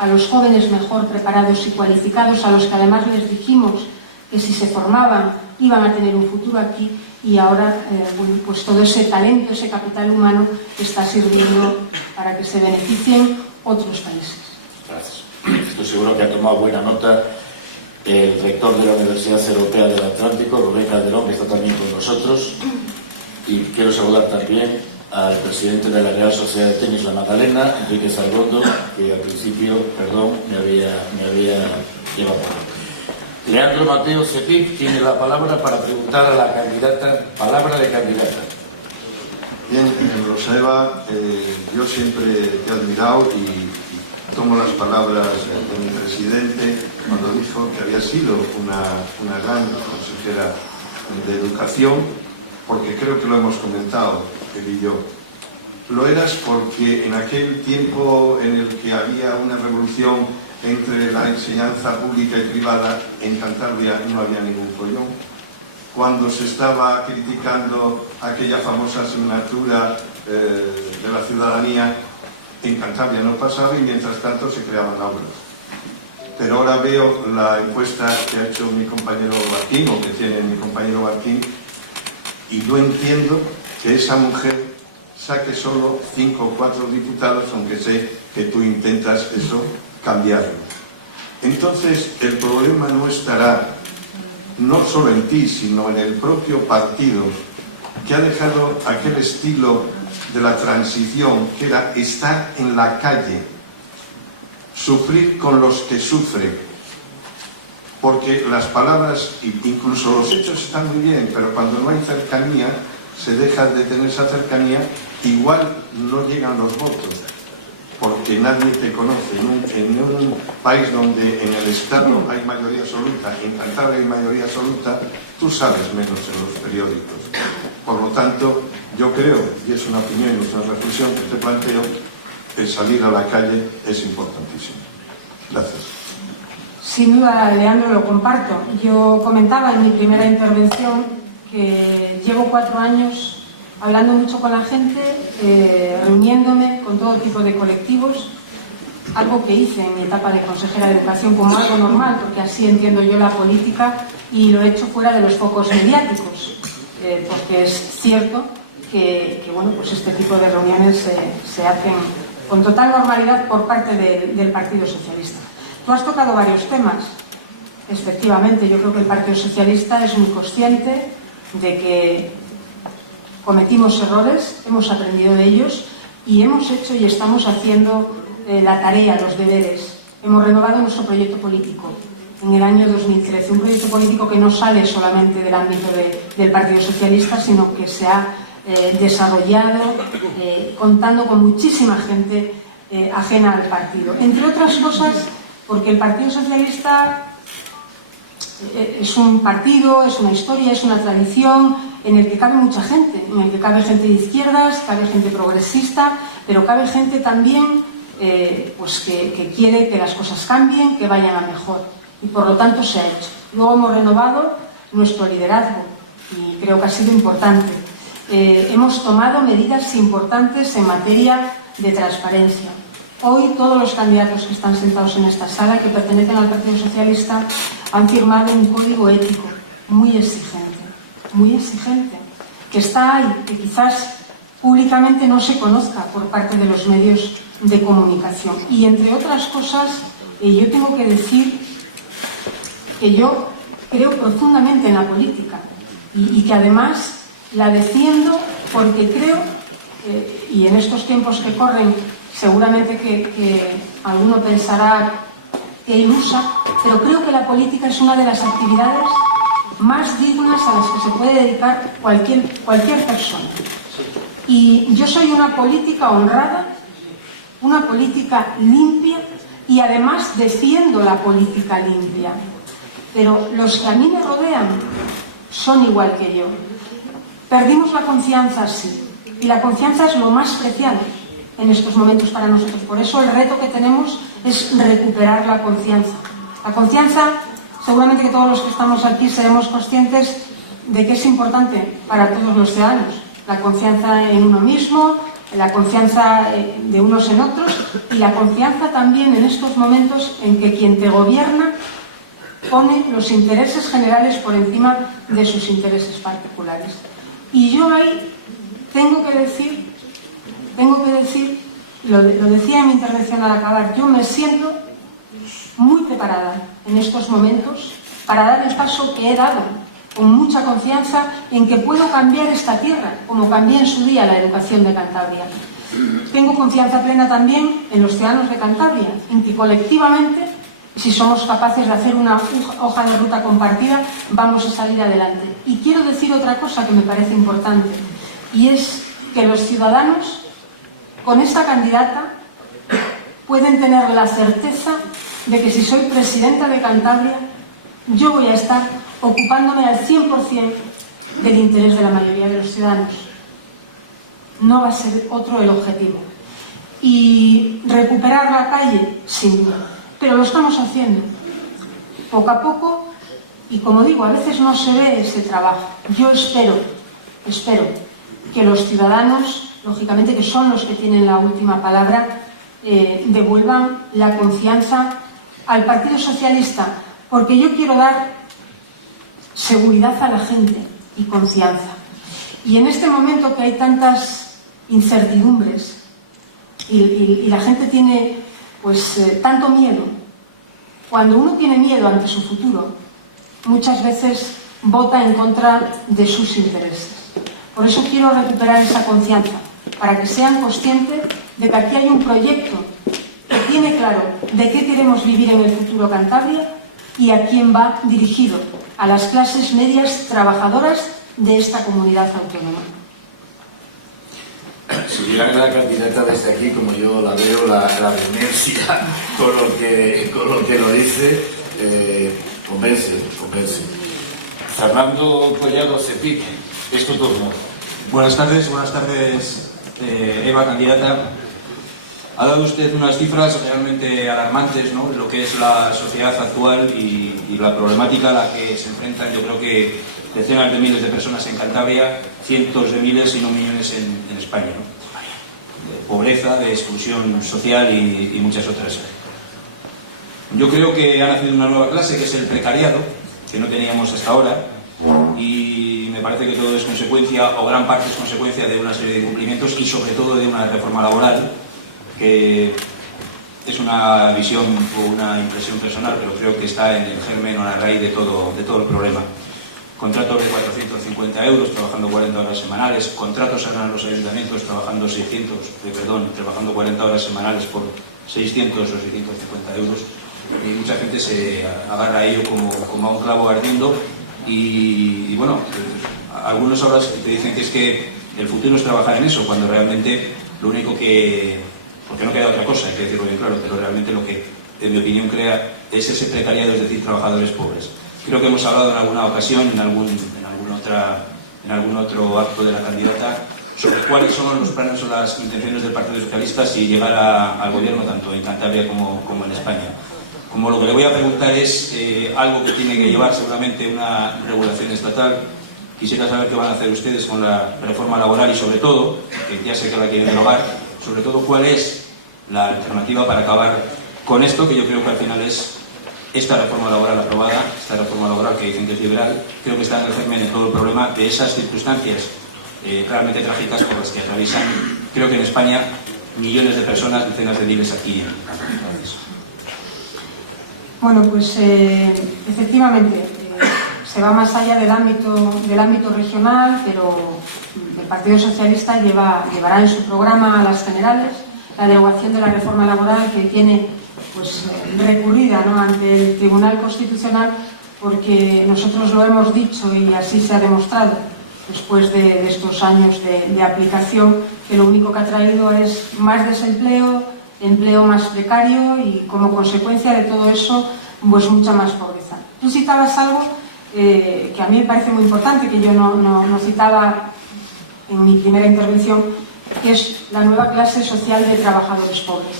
a los jóvenes mejor preparados y cualificados, a los que además les dijimos que si se formaban iban a tener un futuro aquí, y ahora bueno, pues todo ese talento, ese capital humano está sirviendo para que se beneficien otros países. Gracias. Estoy seguro que ha tomado buena nota el rector de la Universidad Europea del Atlántico, Rubén Calderón, que está también con nosotros, y quiero saludar también al presidente de la Real Sociedad de Tenis La Magdalena, Enrique Salgondo, que al principio, perdón, me había llevado. Leandro Mateo Cepip tiene la palabra para preguntar a la candidata, palabra de candidata. Bien, Rosa, yo siempre te he admirado y tomo las palabras de mi presidente cuando dijo que había sido una gran consejera de educación, porque creo que lo hemos comentado, él y yo. Lo eras porque en aquel tiempo en el que había una revolución entre la enseñanza pública y privada, en Cantabria no había ningún follón. Cuando se estaba criticando aquella famosa asignatura de la ciudadanía, en Cantabria no pasaba y mientras tanto se creaban aulas. Pero ahora veo la encuesta que ha hecho mi compañero Martín, o que tiene mi compañero Martín, y yo entiendo que esa mujer saque solo 5 o 4 diputados, aunque sé que tú intentas eso, cambiarlo. Entonces el problema no estará no solo en ti, sino en el propio partido, que ha dejado aquel estilo de la transición, que era estar en la calle, sufrir con los que sufren, porque las palabras, incluso los hechos están muy bien, pero cuando no hay cercanía, se deja de tener esa cercanía, igual no llegan los votos, porque nadie te conoce. En un país donde en el Estado hay mayoría absoluta, en Cantabria hay mayoría absoluta, tú sabes menos en los periódicos. Por lo tanto, yo creo, y es una opinión y es una reflexión que te planteo, el salir a la calle es importantísimo. Gracias. Sin duda, Leandro, lo comparto. Yo comentaba en mi primera intervención que llevo 4 años hablando mucho con la gente, reuniéndome con todo tipo de colectivos, algo que hice en mi etapa de consejera de educación como algo normal, porque así entiendo yo la política, y lo he hecho fuera de los focos mediáticos, porque es cierto que bueno, pues este tipo de reuniones se hacen con total normalidad por parte del Partido Socialista. Tú has tocado varios temas. Efectivamente, yo creo que el Partido Socialista es muy consciente de que cometimos errores, hemos aprendido de ellos y hemos hecho y estamos haciendo la tarea, los deberes. Hemos renovado nuestro proyecto político en el año 2013, un proyecto político que no sale solamente del ámbito del Partido Socialista, sino que se ha desarrollado contando con muchísima gente ajena al partido. Entre otras cosas, porque el Partido Socialista es un partido, es una historia, es una tradición en el que cabe mucha gente, en el que cabe gente de izquierdas, cabe gente progresista, pero cabe gente también pues que quiere que las cosas cambien, que vayan a mejor. Y por lo tanto se ha hecho. Luego hemos renovado nuestro liderazgo y creo que ha sido importante. Hemos tomado medidas importantes en materia de transparencia. Hoy todos los candidatos que están sentados en esta sala y que pertenecen al Partido Socialista han firmado un código ético muy exigente, que está ahí, que quizás públicamente no se conozca por parte de los medios de comunicación. Y entre otras cosas, yo tengo que decir que yo creo profundamente en la política y que además la defiendo porque creo, y en estos tiempos que corren seguramente que alguno pensará que ilusa, pero creo que la política es una de las actividades más dignas a las que se puede dedicar cualquier persona. Y yo soy una política honrada, una política limpia, y además defiendo la política limpia. Pero los que a mí me rodean son igual que yo. Perdimos la confianza, sí, y la confianza es lo más preciado en estos momentos para nosotros. Por eso el reto que tenemos es recuperar la confianza. La confianza, seguramente que todos los que estamos aquí seremos conscientes de que es importante para todos los ciudadanos. La confianza en uno mismo, la confianza de unos en otros, y la confianza también en estos momentos en que quien te gobierna pone los intereses generales por encima de sus intereses particulares. Y yo ahí tengo que decir, lo decía en mi intervención al acabar, yo me siento muy preparada en estos momentos para dar el paso que he dado, con mucha confianza en que puedo cambiar esta tierra, como cambié en su día la educación de Cantabria. Tengo confianza plena también en los ciudadanos de Cantabria, en que colectivamente, si somos capaces de hacer una hoja de ruta compartida, vamos a salir adelante. Y quiero decir otra cosa que me parece importante, y es que los ciudadanos, con esta candidata, pueden tener la certeza de que si soy presidenta de Cantabria, yo voy a estar ocupándome al 100% del interés de la mayoría de los ciudadanos. No va a ser otro el objetivo. Y recuperar la calle, sin duda. Pero lo estamos haciendo, poco a poco, y como digo, a veces no se ve ese trabajo. Yo espero que los ciudadanos, lógicamente que son los que tienen la última palabra, devuelvan la confianza al Partido Socialista, porque yo quiero dar seguridad a la gente y confianza. Y en este momento que hay tantas incertidumbres y la gente tiene tanto miedo, cuando uno tiene miedo ante su futuro, muchas veces vota en contra de sus intereses. Por eso quiero recuperar esa confianza, para que sean conscientes de que aquí hay un proyecto que tiene claro de qué queremos vivir en el futuro Cantabria y a quién va dirigido: a las clases medias trabajadoras de esta comunidad autónoma. Si vieran la candidata desde aquí, como yo la veo, la vehemencia con lo que lo dice, convence. Fernando Collado Cepic, es tu turno. Buenas tardes, Eva, candidata. Ha dado usted unas cifras realmente alarmantes, ¿no?, de lo que es la sociedad actual y la problemática a la que se enfrentan, yo creo que decenas de miles de personas en Cantabria, cientos de miles, si no millones en España, ¿no? De pobreza, de exclusión social y muchas otras. Yo creo que ha nacido una nueva clase, que es el precariado, que no teníamos hasta ahora, y me parece que todo es consecuencia, o gran parte es consecuencia, de una serie de incumplimientos y sobre todo de una reforma laboral, que es una visión o una impresión personal, pero creo que está en el germen o en la raíz de todo el problema. Contratos de 450 euros, trabajando 40 horas semanales, contratos en los ayuntamientos trabajando 40 horas semanales por 600 o 650 euros, y mucha gente se agarra a ello como a un clavo ardiendo, y bueno, algunos ahora te dicen que es que el futuro es trabajar en eso, cuando realmente lo único que, porque no queda otra cosa, hay que decirlo bien claro, pero realmente lo que, en mi opinión, crea es ese precariado, es decir, trabajadores pobres. Creo que hemos hablado en alguna ocasión, en algún otro acto de la candidata, sobre cuáles son los planes o las intenciones del Partido Socialista si llegara al gobierno tanto en Cantabria como en España. Como lo que le voy a preguntar es algo que tiene que llevar seguramente una regulación estatal, quisiera saber qué van a hacer ustedes con la reforma laboral y sobre todo, que ya sé que la quieren derogar, sobre todo cuál es la alternativa para acabar con esto, que yo creo que al final es esta reforma laboral aprobada, esta reforma laboral que dicen que es liberal, creo que está en el germen de todo el problema de esas circunstancias claramente trágicas por las que atraviesan, creo que en España, millones de personas, decenas de miles aquí en Canarias. Bueno, pues efectivamente se va más allá del ámbito regional, pero el Partido Socialista llevará en su programa a las generales la derogación de la reforma laboral que tiene pues recurrida, ¿no?, ante el Tribunal Constitucional, porque nosotros lo hemos dicho y así se ha demostrado después de estos años de aplicación, que lo único que ha traído es más desempleo, empleo más precario y como consecuencia de todo eso pues mucha más pobreza. Tú citabas algo que a mí me parece muy importante, que yo no citaba en mi primera intervención, que es la nueva clase social de trabajadores pobres.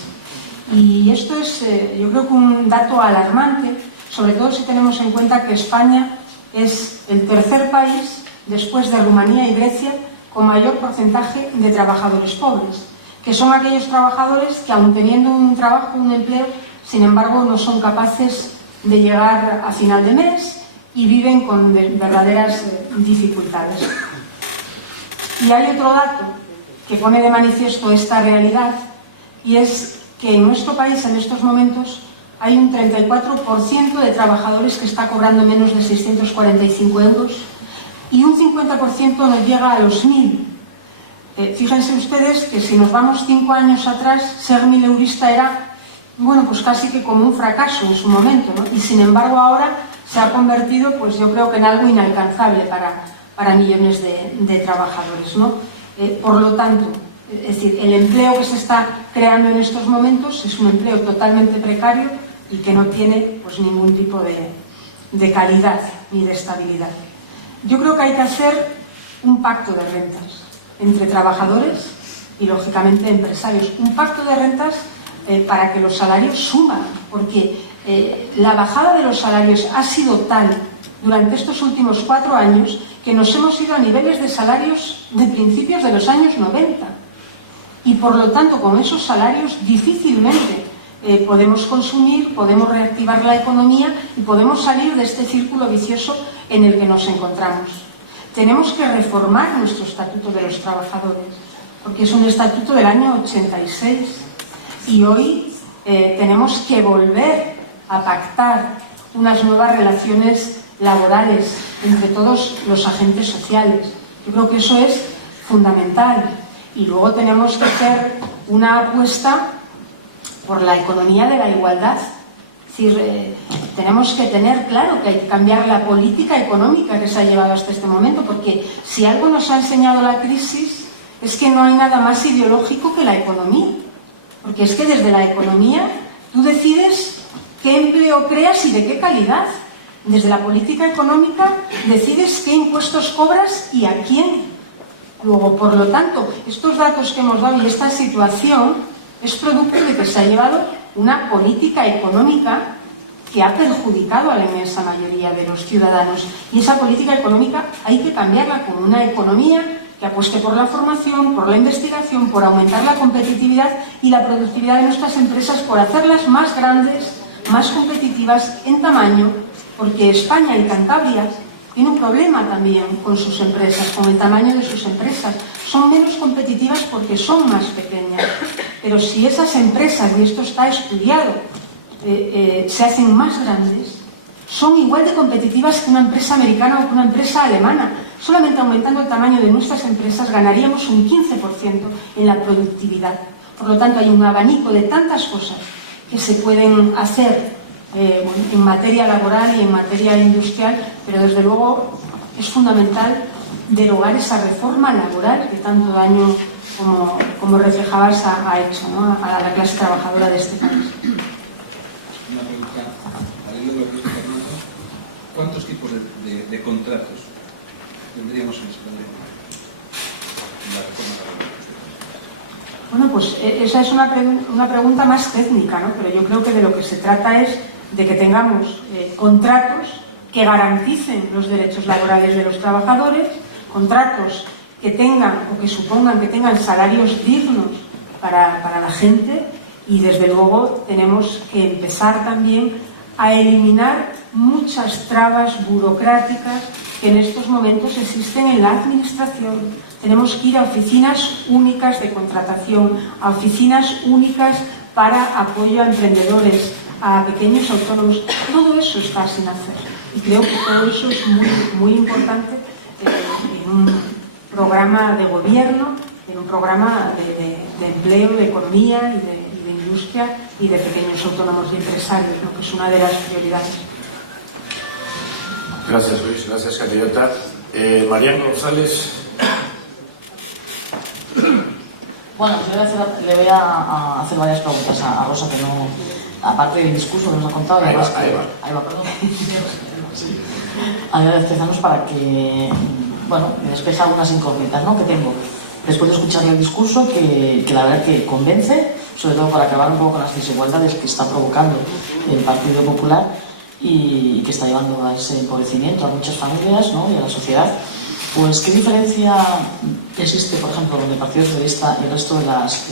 Y esto es, yo creo que un dato alarmante, sobre todo si tenemos en cuenta que España es el tercer país, después de Rumanía y Grecia, con mayor porcentaje de trabajadores pobres, que son aquellos trabajadores que, aun teniendo un trabajo, un empleo, sin embargo no son capaces de llegar a final de mes y viven con verdaderas dificultades. Y hay otro dato que pone de manifiesto esta realidad, y es que en nuestro país en estos momentos hay un 34% de trabajadores que está cobrando menos de 645 euros y un 50% no llega a los 1.000. Fíjense ustedes que si nos vamos 5 años atrás, ser mileurista era, bueno, pues casi que como un fracaso en su momento, ¿no? Y sin embargo ahora se ha convertido, pues yo creo que en algo inalcanzable para millones de trabajadores, ¿no? Por lo tanto, es decir, el empleo que se está creando en estos momentos es un empleo totalmente precario y que no tiene pues ningún tipo de calidad ni de estabilidad. Yo creo que hay que hacer un pacto de rentas entre trabajadores y, lógicamente, empresarios. Un pacto de rentas para que los salarios suban, porque la bajada de los salarios ha sido tal durante estos últimos 4 años que nos hemos ido a niveles de salarios de principios de los años 90. Y, por lo tanto, con esos salarios difícilmente podemos consumir, podemos reactivar la economía y podemos salir de este círculo vicioso en el que nos encontramos. Tenemos que reformar nuestro Estatuto de los Trabajadores, porque es un estatuto del año 86 y hoy tenemos que volver a pactar unas nuevas relaciones laborales entre todos los agentes sociales. Yo creo que eso es fundamental. Y luego tenemos que hacer una apuesta por la economía de la igualdad. Es decir, tenemos que tener claro que hay que cambiar la política económica que se ha llevado hasta este momento, porque si algo nos ha enseñado la crisis es que no hay nada más ideológico que la economía. Porque es que desde la economía tú decides qué empleo creas y de qué calidad. Desde la política económica decides qué impuestos cobras y a quién. Luego, por lo tanto, estos datos que hemos dado y esta situación es producto de que se ha llevado una política económica que ha perjudicado a la inmensa mayoría de los ciudadanos. Y esa política económica hay que cambiarla con una economía que apueste por la formación, por la investigación, por aumentar la competitividad y la productividad de nuestras empresas, por hacerlas más grandes, más competitivas en tamaño, porque España y Cantabria tiene un problema también con sus empresas, con el tamaño de sus empresas. Son menos competitivas porque son más pequeñas. Pero si esas empresas, y esto está estudiado, se hacen más grandes, son igual de competitivas que una empresa americana o que una empresa alemana. Solamente aumentando el tamaño de nuestras empresas ganaríamos un 15% en la productividad. Por lo tanto, hay un abanico de tantas cosas que se pueden hacer en materia laboral y en materia industrial, pero desde luego es fundamental derogar esa reforma laboral que tanto daño, como reflejabas, ha hecho, ¿no?, a la clase trabajadora de este país. Una pregunta, ¿cuántos tipos de contratos tendríamos en España en la reforma laboral? Bueno, pues esa es una pregunta más técnica, ¿no? Pero yo creo que de lo que se trata es de que tengamos contratos que garanticen los derechos laborales de los trabajadores, contratos que tengan o que supongan que tengan salarios dignos para la gente, y desde luego tenemos que empezar también a eliminar muchas trabas burocráticas que en estos momentos existen en la administración. Tenemos que ir a oficinas únicas de contratación, a oficinas únicas para apoyo a emprendedores, a pequeños autónomos. Todo eso está sin hacer. Y creo que todo eso es muy, muy importante en un programa de gobierno, en un programa de empleo, de economía y de industria y de pequeños autónomos y empresarios, ¿no? Que es una de las prioridades. Gracias, Luis. Gracias, candidata. Mariano González. Bueno, le voy a hacer varias preguntas a Rosa, que no, aparte del discurso que nos ha contado. Ahí va, perdón. A ver, empezamos para que, bueno, me despeje algunas incógnitas, ¿no?, que tengo. Después de escucharle el discurso, que la verdad que convence, sobre todo para acabar un poco con las desigualdades que está provocando el Partido Popular y que está llevando a ese empobrecimiento a muchas familias, ¿no?, y a la sociedad. Pues, ¿qué diferencia existe, por ejemplo, donde el Partido Socialista y el resto de las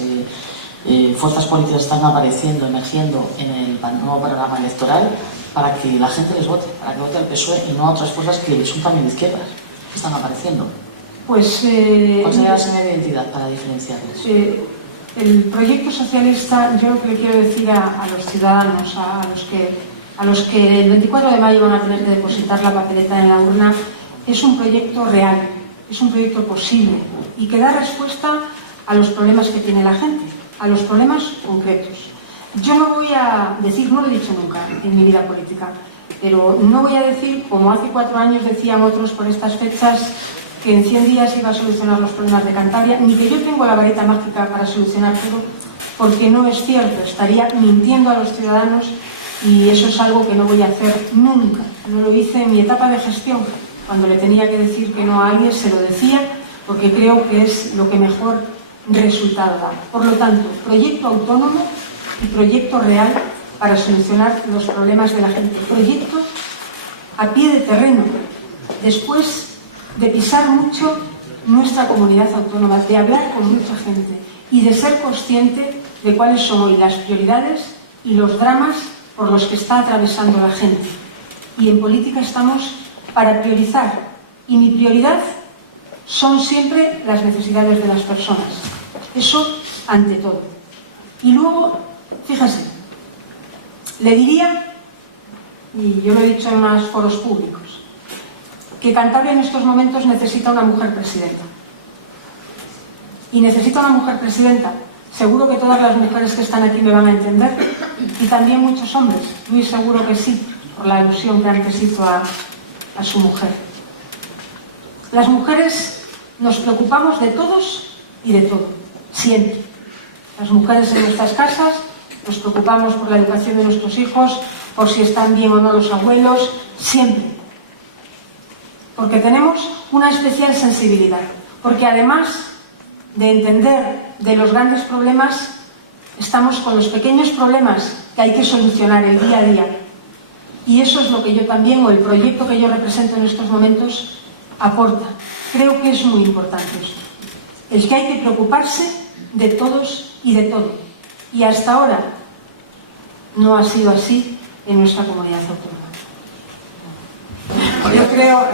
fuerzas políticas están apareciendo, emergiendo en el nuevo programa electoral, para que la gente les vote, para que vote al PSOE y no a otras fuerzas que son también de izquierdas, que están apareciendo? Pues, ¿cuál sería la señal de identidad para diferenciarles? El proyecto socialista, yo lo que le quiero decir a los ciudadanos, a los que el 24 de mayo van a tener que depositar la papeleta en la urna, es un proyecto real, es un proyecto posible y que da respuesta a los problemas que tiene la gente, a los problemas concretos. Yo no voy a decir, no lo he dicho nunca en mi vida política, pero no voy a decir, como hace 4 años decían otros por estas fechas, que en 100 días iba a solucionar los problemas de Cantabria, ni que yo tengo la varita mágica para solucionar todo, porque no es cierto, estaría mintiendo a los ciudadanos y eso es algo que no voy a hacer nunca. No lo hice en mi etapa de gestión, cuando le tenía que decir que no a alguien, se lo decía, porque creo que es lo que mejor resultado da. Por lo tanto, proyecto autónomo y proyecto real para solucionar los problemas de la gente. Proyecto a pie de terreno, después de pisar mucho nuestra comunidad autónoma, de hablar con mucha gente y de ser consciente de cuáles son hoy las prioridades y los dramas por los que está atravesando la gente. Y en política estamos para priorizar, y mi prioridad son siempre las necesidades de las personas. Eso ante todo. Y luego, fíjese, le diría, y yo lo he dicho en más foros públicos, que Cantabria en estos momentos necesita una mujer presidenta. Y necesita una mujer presidenta. Seguro que todas las mujeres que están aquí me van a entender, y también muchos hombres. Luis seguro que sí, por la alusión que antes hizo a su mujer. Las mujeres nos preocupamos de todos y de todo, siempre. Las mujeres en nuestras casas nos preocupamos por la educación de nuestros hijos, por si están bien o no los abuelos, siempre. Porque tenemos una especial sensibilidad, porque además de entender de los grandes problemas, estamos con los pequeños problemas que hay que solucionar el día a día. Y eso es lo que yo también, o el proyecto que yo represento en estos momentos, aporta. Creo que es muy importante eso. Es que hay que preocuparse de todos y de todo. Y hasta ahora no ha sido así en nuestra comunidad autónoma. Yo creo,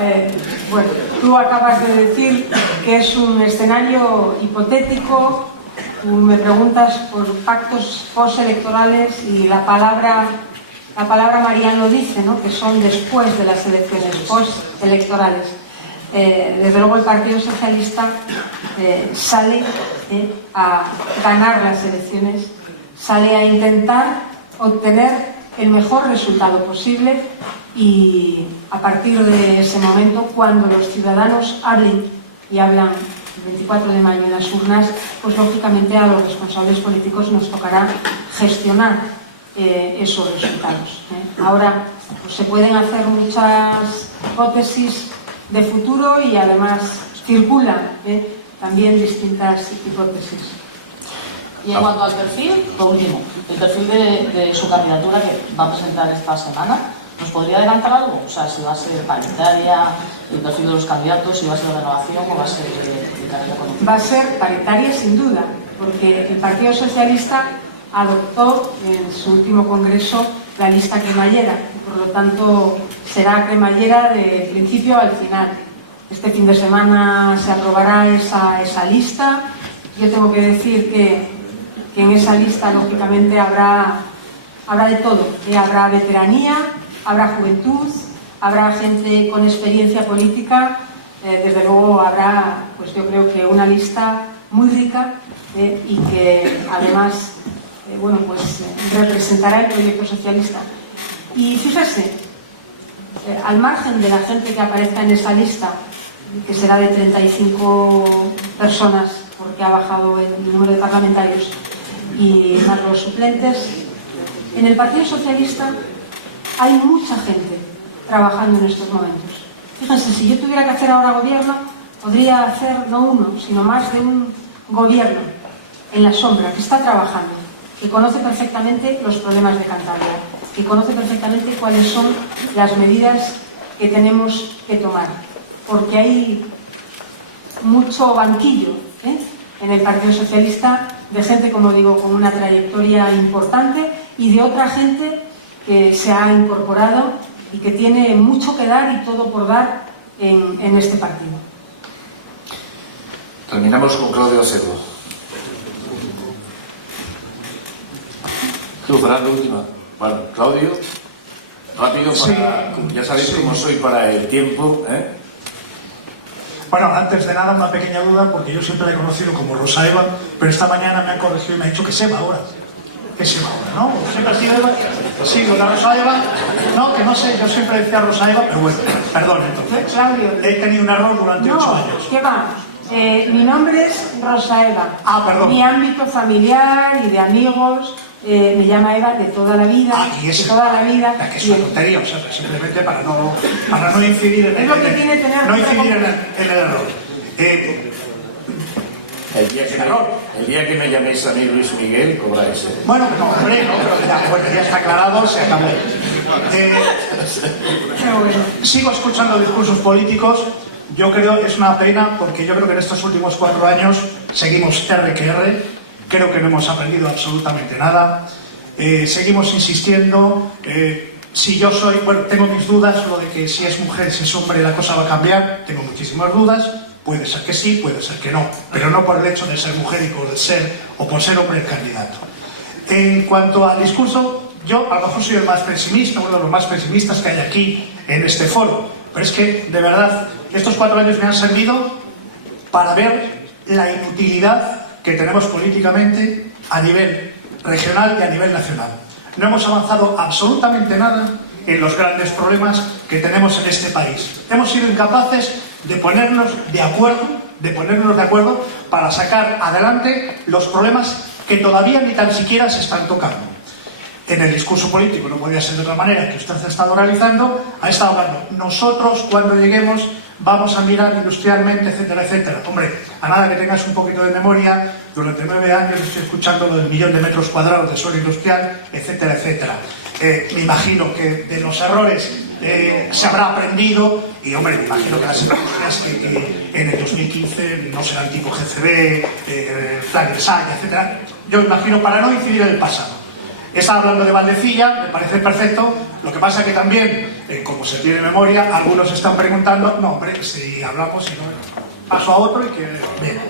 bueno, tú acabas de decir que es un escenario hipotético, tú me preguntas por pactos postelectorales y la palabra Mariano dice, ¿no?, que son después de las elecciones postelectorales. Desde luego el Partido Socialista sale a ganar las elecciones, sale a intentar obtener el mejor resultado posible, y a partir de ese momento, cuando los ciudadanos hablen, y hablan el 24 de mayo en las urnas, pues lógicamente a los responsables políticos nos tocará gestionar esos resultados. Ahora pues se pueden hacer muchas hipótesis de futuro y además circulan también distintas hipótesis. Y en cuanto al perfil, lo último, el perfil de su candidatura que va a presentar esta semana, ¿nos podría adelantar algo? O sea, si va a ser paritaria, el perfil de los candidatos, si va a ser de renovación o va a ser de carrera económica. Va a ser paritaria sin duda, porque el Partido Socialista adoptó en su último congreso la lista cremallera, y por lo tanto será cremallera de principio al final. Este fin de semana se aprobará esa lista. Yo tengo que decir que en esa lista lógicamente habrá de todo, habrá veteranía, habrá juventud, habrá gente con experiencia política, desde luego habrá, pues yo creo que una lista muy rica y que además representará el proyecto socialista. Y fíjese, al margen de la gente que aparezca en esa lista, que será de 35 personas, porque ha bajado el número de parlamentarios, y más los suplentes, en el Partido Socialista hay mucha gente trabajando en estos momentos. Fíjense, si yo tuviera que hacer ahora gobierno, podría hacer no uno, sino más de un gobierno en la sombra, que está trabajando, que conoce perfectamente los problemas de Cantabria, que conoce perfectamente cuáles son las medidas que tenemos que tomar, porque hay mucho banquillo en el Partido Socialista, de gente, como digo, con una trayectoria importante y de otra gente que se ha incorporado y que tiene mucho que dar y todo por dar en este partido. Terminamos con Claudio Acebo. Tú, Fernando, última. Bueno, Claudio, rápido para... Sí, ya sabéis cómo soy para el tiempo, ¿eh? Bueno, antes de nada una pequeña duda, porque yo siempre la he conocido como Rosa Eva, pero esta mañana me ha corregido y me ha dicho que se va ahora. Que se va ahora, ¿no? ¿Siempre ha sido Eva? Sí, la Rosa Eva. No, que no sé, yo siempre decía Rosa Eva, pero bueno, perdón, entonces. Claudio. He tenido un error durante 8 años. ¿Qué va? Mi nombre es Rosa Eva. Ah, perdón. Mi ámbito familiar y de amigos me llama Eva de toda la vida. Y de toda la vida. Que es una tontería, o sea, simplemente para no incidir en el error. El día que me llaméis a mí Luis Miguel, cobráis. Bueno, no, hombre, no, pero ya está aclarado, se acabó. Sigo escuchando discursos políticos. Yo creo que es una pena, porque yo creo que en estos últimos 4 años seguimos R que R. Creo que no hemos aprendido absolutamente nada. Seguimos insistiendo. Si yo soy, bueno, tengo mis dudas, lo de que si es mujer, si es hombre, la cosa va a cambiar. Tengo muchísimas dudas. Puede ser que sí, puede ser que no. Pero no por el hecho de ser mujer y por ser hombre el candidato. En cuanto al discurso, yo a lo mejor soy el más pesimista, uno de los más pesimistas que hay aquí en este foro. Pero es que, de verdad, estos 4 años me han servido para ver la inutilidad que tenemos políticamente a nivel regional y a nivel nacional. No hemos avanzado absolutamente nada en los grandes problemas que tenemos en este país. Hemos sido incapaces de ponernos de acuerdo para sacar adelante los problemas que todavía ni tan siquiera se están tocando. En el discurso político, no podía ser de otra manera, que usted ha estado realizando, ha estado hablando, nosotros cuando lleguemos vamos a mirar industrialmente, etcétera, etcétera. Hombre, a nada que tengas un poquito de memoria, durante 9 años estoy escuchando lo del 1.000.000 de metros cuadrados de suelo industrial, etcétera, etcétera. Me imagino que de los errores se habrá aprendido, y hombre, me imagino que las industrias que en el 2015 no serán tipo GCB, Plan Ensayo, etcétera. Yo me imagino, para no incidir en el pasado. Estaba hablando de Valdecilla, me parece perfecto. Lo que pasa que también, como se tiene memoria, algunos están preguntando, no, hombre, si hablamos, si no, paso a otro y que... Bien.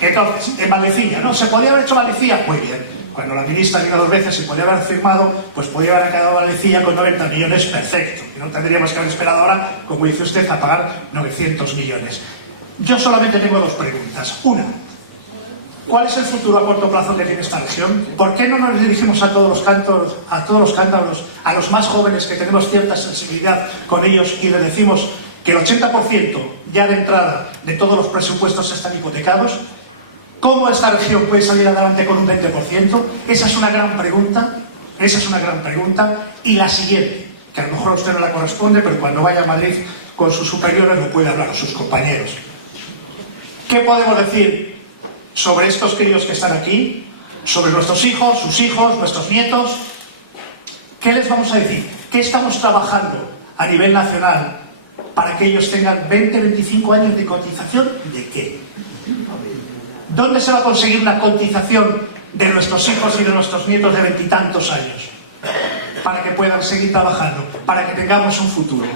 Entonces, en Valdecilla, ¿no? ¿Se podía haber hecho Valdecilla? Muy bien. Cuando la ministra vino 2 veces y podía haber firmado, pues podía haber quedado Valdecilla con 90 millones, perfecto. Y no tendríamos que haber esperado ahora, como dice usted, a pagar 900 millones. Yo solamente tengo 2 preguntas. Una, ¿cuál es el futuro a corto plazo que tiene esta región? ¿Por qué no nos dirigimos a todos los cántabros, a los más jóvenes que tenemos cierta sensibilidad con ellos y les decimos que el 80% ya de entrada de todos los presupuestos están hipotecados? ¿Cómo esta región puede salir adelante con un 20%? Esa es una gran pregunta. Y la siguiente, que a lo mejor a usted no le corresponde, pero cuando vaya a Madrid con sus superiores lo puede hablar, o sus compañeros. ¿Qué podemos decir sobre estos críos que están aquí? Sobre nuestros hijos, sus hijos, nuestros nietos. ¿Qué les vamos a decir? ¿Qué estamos trabajando a nivel nacional para que ellos tengan 20, 25 años de cotización? ¿De qué? ¿Dónde se va a conseguir una cotización de nuestros hijos y de nuestros nietos de 20 y tantos años? Para que puedan seguir trabajando, para que tengamos un futuro.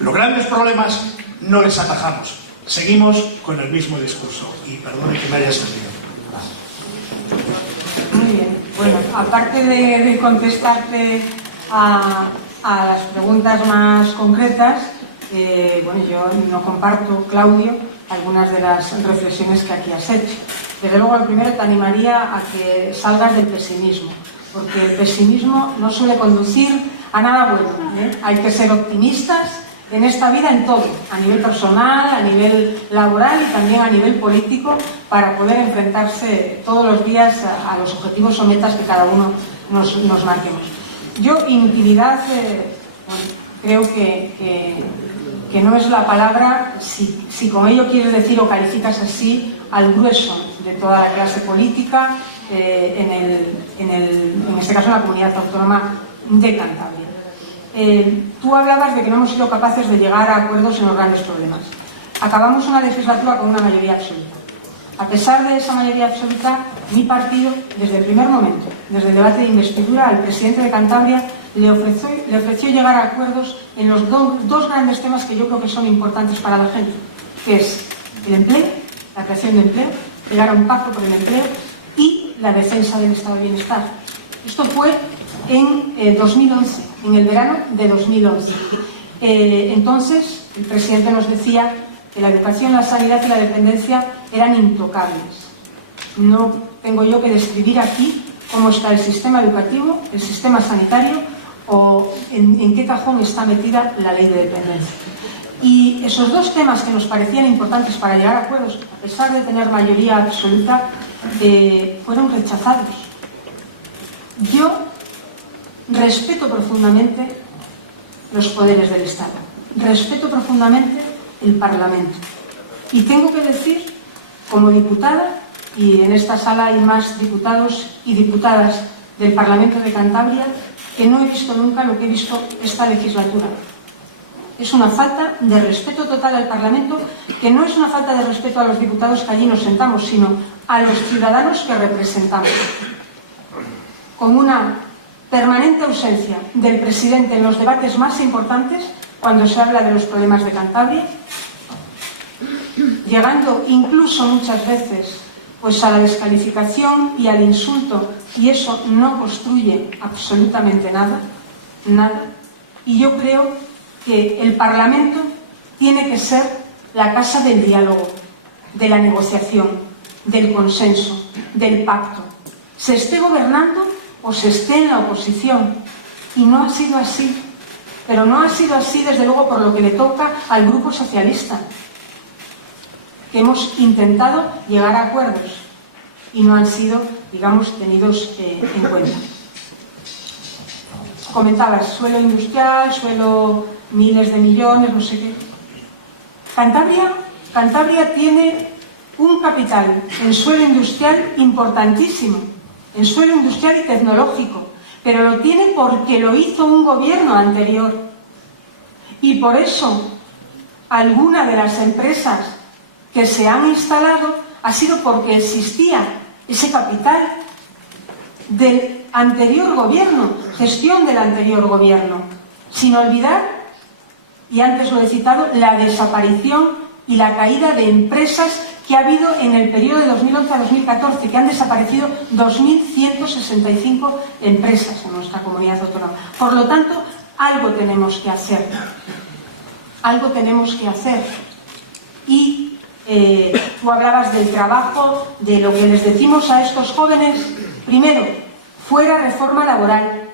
Los grandes problemas no les atajamos. Seguimos con el mismo discurso. Y perdone que me haya extendido. Muy bien. Bueno, aparte de contestarte a las preguntas más concretas, bueno, yo no comparto, Claudio, algunas de las reflexiones que aquí has hecho. Desde luego, lo primero te animaría a que salgas del pesimismo, porque el pesimismo no suele conducir a nada bueno, ¿eh? Hay que ser optimistas en esta vida, en todo, a nivel personal, a nivel laboral y también a nivel político, para poder enfrentarse todos los días a los objetivos o metas que cada uno nos marquemos. Yo, inutilidad, bueno, creo que no es la palabra, si con ello quieres decir o calificas así al grueso de toda la clase política, en este caso en la comunidad autónoma de Cantabria. Tú hablabas de que no hemos sido capaces de llegar a acuerdos en los grandes problemas. Acabamos una legislatura con una mayoría absoluta. A pesar de esa mayoría absoluta, mi partido, desde el primer momento, desde el debate de investidura, al presidente de Cantabria le ofreció llegar a acuerdos en los dos grandes temas que yo creo que son importantes para la gente, que es el empleo, la creación de empleo, llegar a un pacto por el empleo y la defensa del estado de bienestar. Esto fue en 2011, en el verano de 2011. Entonces, el presidente nos decía que la educación, la sanidad y la dependencia eran intocables. No tengo yo que describir aquí cómo está el sistema educativo, el sistema sanitario o en qué cajón está metida la ley de dependencia. Y esos dos temas que nos parecían importantes para llegar a acuerdos, a pesar de tener mayoría absoluta, fueron rechazados. Yo respeto profundamente los poderes del Estado, respeto profundamente el Parlamento. Y tengo que decir, como diputada, y en esta sala hay más diputados y diputadas del Parlamento de Cantabria, que no he visto nunca lo que he visto esta legislatura. Es una falta de respeto total al Parlamento, que no es una falta de respeto a los diputados que allí nos sentamos, sino a los ciudadanos que representamos. Con una permanente ausencia del presidente en los debates más importantes, cuando se habla de los problemas de Cantabria, llegando incluso muchas veces pues a la descalificación y al insulto, y eso no construye absolutamente nada. Y yo creo que el Parlamento tiene que ser la casa del diálogo, de la negociación, del consenso, del pacto. Se esté gobernando o se esté en la oposición. Y no ha sido así. Pero no ha sido así, desde luego, por lo que le toca al Grupo Socialista, que hemos intentado llegar a acuerdos y no han sido, digamos, tenidos en cuenta. Comentabas, suelo industrial, suelo miles de millones, no sé qué. Cantabria tiene un capital en suelo industrial importantísimo, en suelo industrial y tecnológico, pero lo tiene porque lo hizo un gobierno anterior. Y por eso, alguna de las empresas que se han instalado ha sido porque existía ese capital del anterior gobierno, gestión del anterior gobierno, sin olvidar, y antes lo he citado, la desaparición y la caída de empresas que ha habido en el periodo de 2011 a 2014, que han desaparecido 2.165 empresas en nuestra comunidad autónoma. Por lo tanto, algo tenemos que hacer. Algo tenemos que hacer. Y tú hablabas del trabajo, de lo que les decimos a estos jóvenes. Primero, fuera reforma laboral,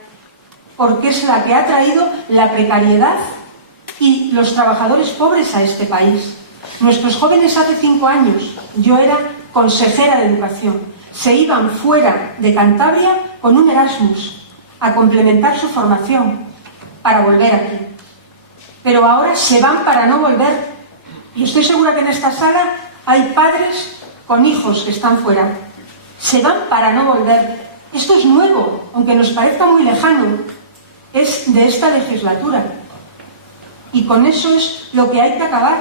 porque es la que ha traído la precariedad y los trabajadores pobres a este país. Nuestros jóvenes hace 5 años, yo era consejera de educación, se iban fuera de Cantabria con un Erasmus a complementar su formación. para volver aquí. Pero ahora se van para no volver. Y estoy segura que en esta sala hay padres con hijos que están fuera. Se van para no volver. Esto es nuevo, aunque nos parezca muy lejano. Es de esta legislatura. Y con eso es lo que hay que acabar.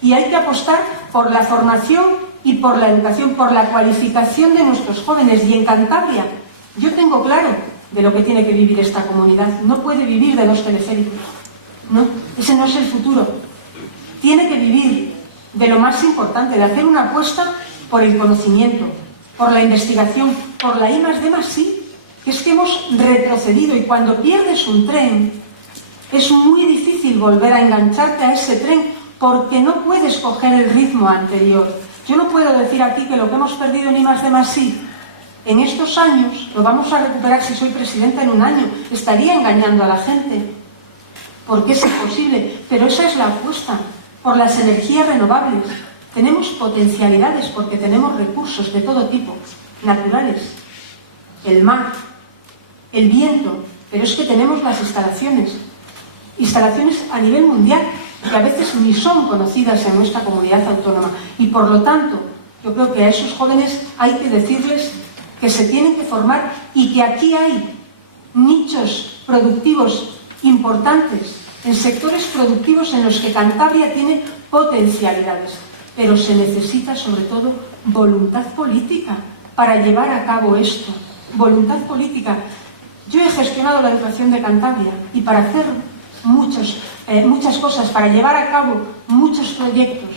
Y hay que apostar por la formación y por la educación, por la cualificación de nuestros jóvenes. Y en Cantabria, yo tengo claro de lo que tiene que vivir esta comunidad. No puede vivir de los teleféricos. No, ese no es el futuro. Tiene que vivir de lo más importante, de hacer una apuesta por el conocimiento, por la investigación, por la I+D+I. Es que hemos retrocedido y cuando pierdes un tren es muy difícil volver a engancharte a ese tren porque no puedes coger el ritmo anterior. Yo no puedo decir aquí que lo que hemos perdido en I+D+I en estos años lo vamos a recuperar si soy presidenta en un año. Estaría engañando a la gente porque es imposible, pero esa es la apuesta por las energías renovables. Tenemos potencialidades porque tenemos recursos de todo tipo, naturales, el mar, el viento, pero es que tenemos las instalaciones a nivel mundial que a veces ni son conocidas en nuestra comunidad autónoma. Y por lo tanto, yo creo que a esos jóvenes hay que decirles que se tienen que formar y que aquí hay nichos productivos importantes, en sectores productivos en los que Cantabria tiene potencialidades. Pero se necesita sobre todo voluntad política para llevar a cabo esto. Voluntad política. Yo he gestionado la educación de Cantabria y para hacer muchas cosas, para llevar a cabo muchos proyectos,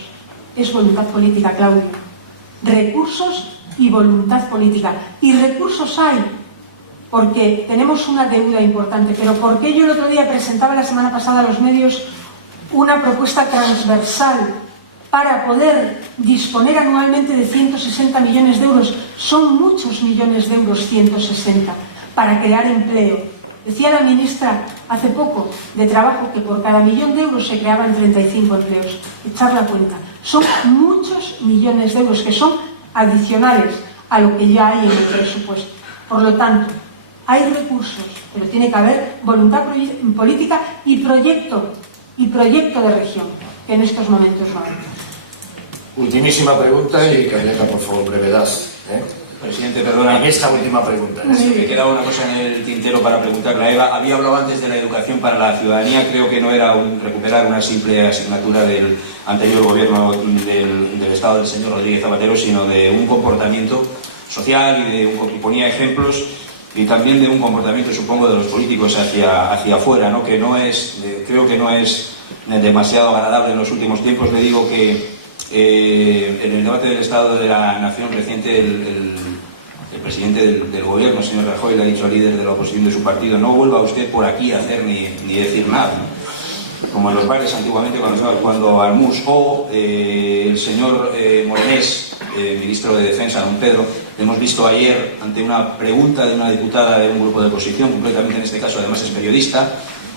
es voluntad política, Claudio. Recursos y voluntad política. Y recursos hay, porque tenemos una deuda importante. Pero ¿por qué yo el otro día presentaba la semana pasada a los medios una propuesta transversal para poder disponer anualmente de 160 millones de euros? Son muchos millones de euros, 160, para crear empleo. Decía la ministra hace poco de Trabajo que por cada millón de euros se creaban 35 empleos. Echar la cuenta. Son muchos millones de euros que son adicionales a lo que ya hay en el presupuesto. Por lo tanto, hay recursos, pero tiene que haber voluntad política y proyecto de región, que en estos momentos no hay. Ultimísima pregunta y Carleta, por favor, brevedad. Presidente, perdona. Esta última pregunta. Me queda una cosa en el tintero para preguntarle a Eva. Había hablado antes de la educación para la ciudadanía. Creo que no era recuperar una simple asignatura del anterior gobierno del Estado del señor Rodríguez Zapatero, sino de un comportamiento social y ponía ejemplos y también de un comportamiento, supongo, de los políticos hacia afuera, ¿no? Que no es, creo que no es demasiado agradable en los últimos tiempos. Le digo que en el debate del Estado de la Nación reciente el presidente del gobierno, señor Rajoy, le ha dicho al líder de la oposición de su partido: no vuelva usted por aquí a hacer ni decir nada, ¿no? Como en los bares antiguamente cuando estaba jugando al mus. O el señor Morenés, ministro de Defensa, don Pedro, le hemos visto ayer ante una pregunta de una diputada de un grupo de oposición, completamente en este caso además es periodista,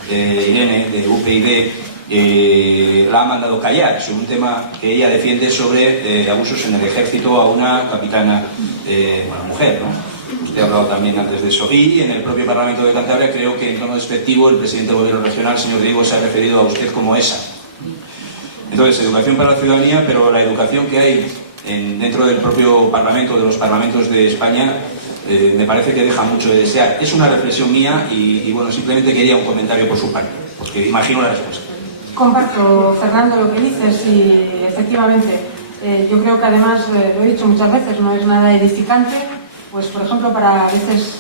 Irene, de UPyD, la ha mandado callar sobre un tema que ella defiende sobre abusos en el ejército a una capitana, mujer, ¿no? Usted ha hablado también antes de eso. Y en el propio Parlamento de Cantabria, creo que en tono despectivo el presidente del gobierno regional, señor Diego, se ha referido a usted como esa. Entonces, educación para la ciudadanía, pero la educación que hay dentro del propio Parlamento, de los parlamentos de España, me parece que deja mucho de desear. Es una reflexión mía y bueno, simplemente quería un comentario por su parte, porque imagino la respuesta. Comparto, Fernando, lo que dices y efectivamente yo creo que además, lo he dicho muchas veces, no es nada edificante, pues por ejemplo para a veces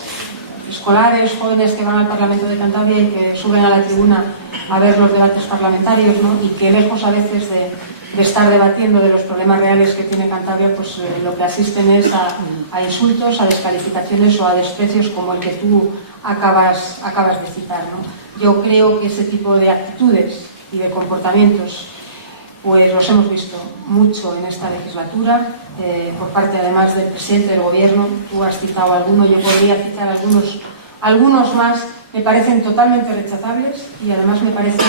escolares, jóvenes que van al Parlamento de Cantabria y que suben a la tribuna a ver los debates parlamentarios, ¿no? Y que lejos a veces de estar debatiendo de los problemas reales que tiene Cantabria, pues lo que asisten es a insultos, a descalificaciones o a desprecios como el que tú acabas de citar, ¿no? Yo creo que ese tipo de actitudes y de comportamientos pues los hemos visto mucho en esta legislatura, por parte además del presidente del gobierno. Tú has citado alguno, yo podría citar algunos más. Me parecen totalmente rechazables y además me parecen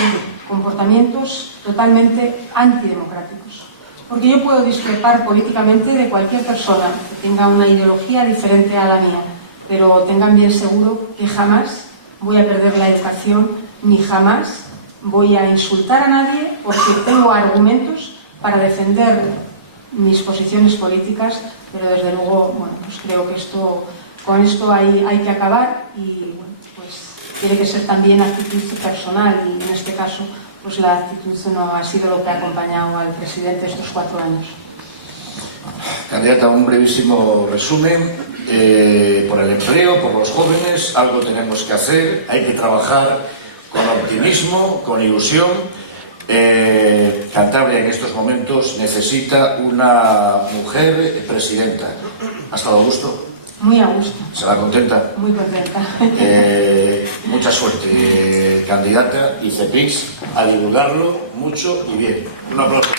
comportamientos totalmente antidemocráticos. Porque yo puedo discrepar políticamente de cualquier persona que tenga una ideología diferente a la mía, pero tengan bien seguro que jamás voy a perder la educación, ni jamás voy a insultar a nadie porque tengo argumentos para defender mis posiciones políticas, pero desde luego, bueno, pues creo que con esto hay que acabar y bueno, pues tiene que ser también actitud personal y en este caso pues la actitud no ha sido lo que ha acompañado al presidente estos 4 años. Candidata, un brevísimo resumen. Por el empleo, por los jóvenes, algo tenemos que hacer, hay que trabajar con optimismo, con ilusión. Cantabria en estos momentos necesita una mujer presidenta. ¿Ha estado a gusto? Muy a gusto. ¿Se va contenta? Muy contenta. Mucha suerte, candidata, y CEPIX, a divulgarlo mucho y bien. Un aplauso.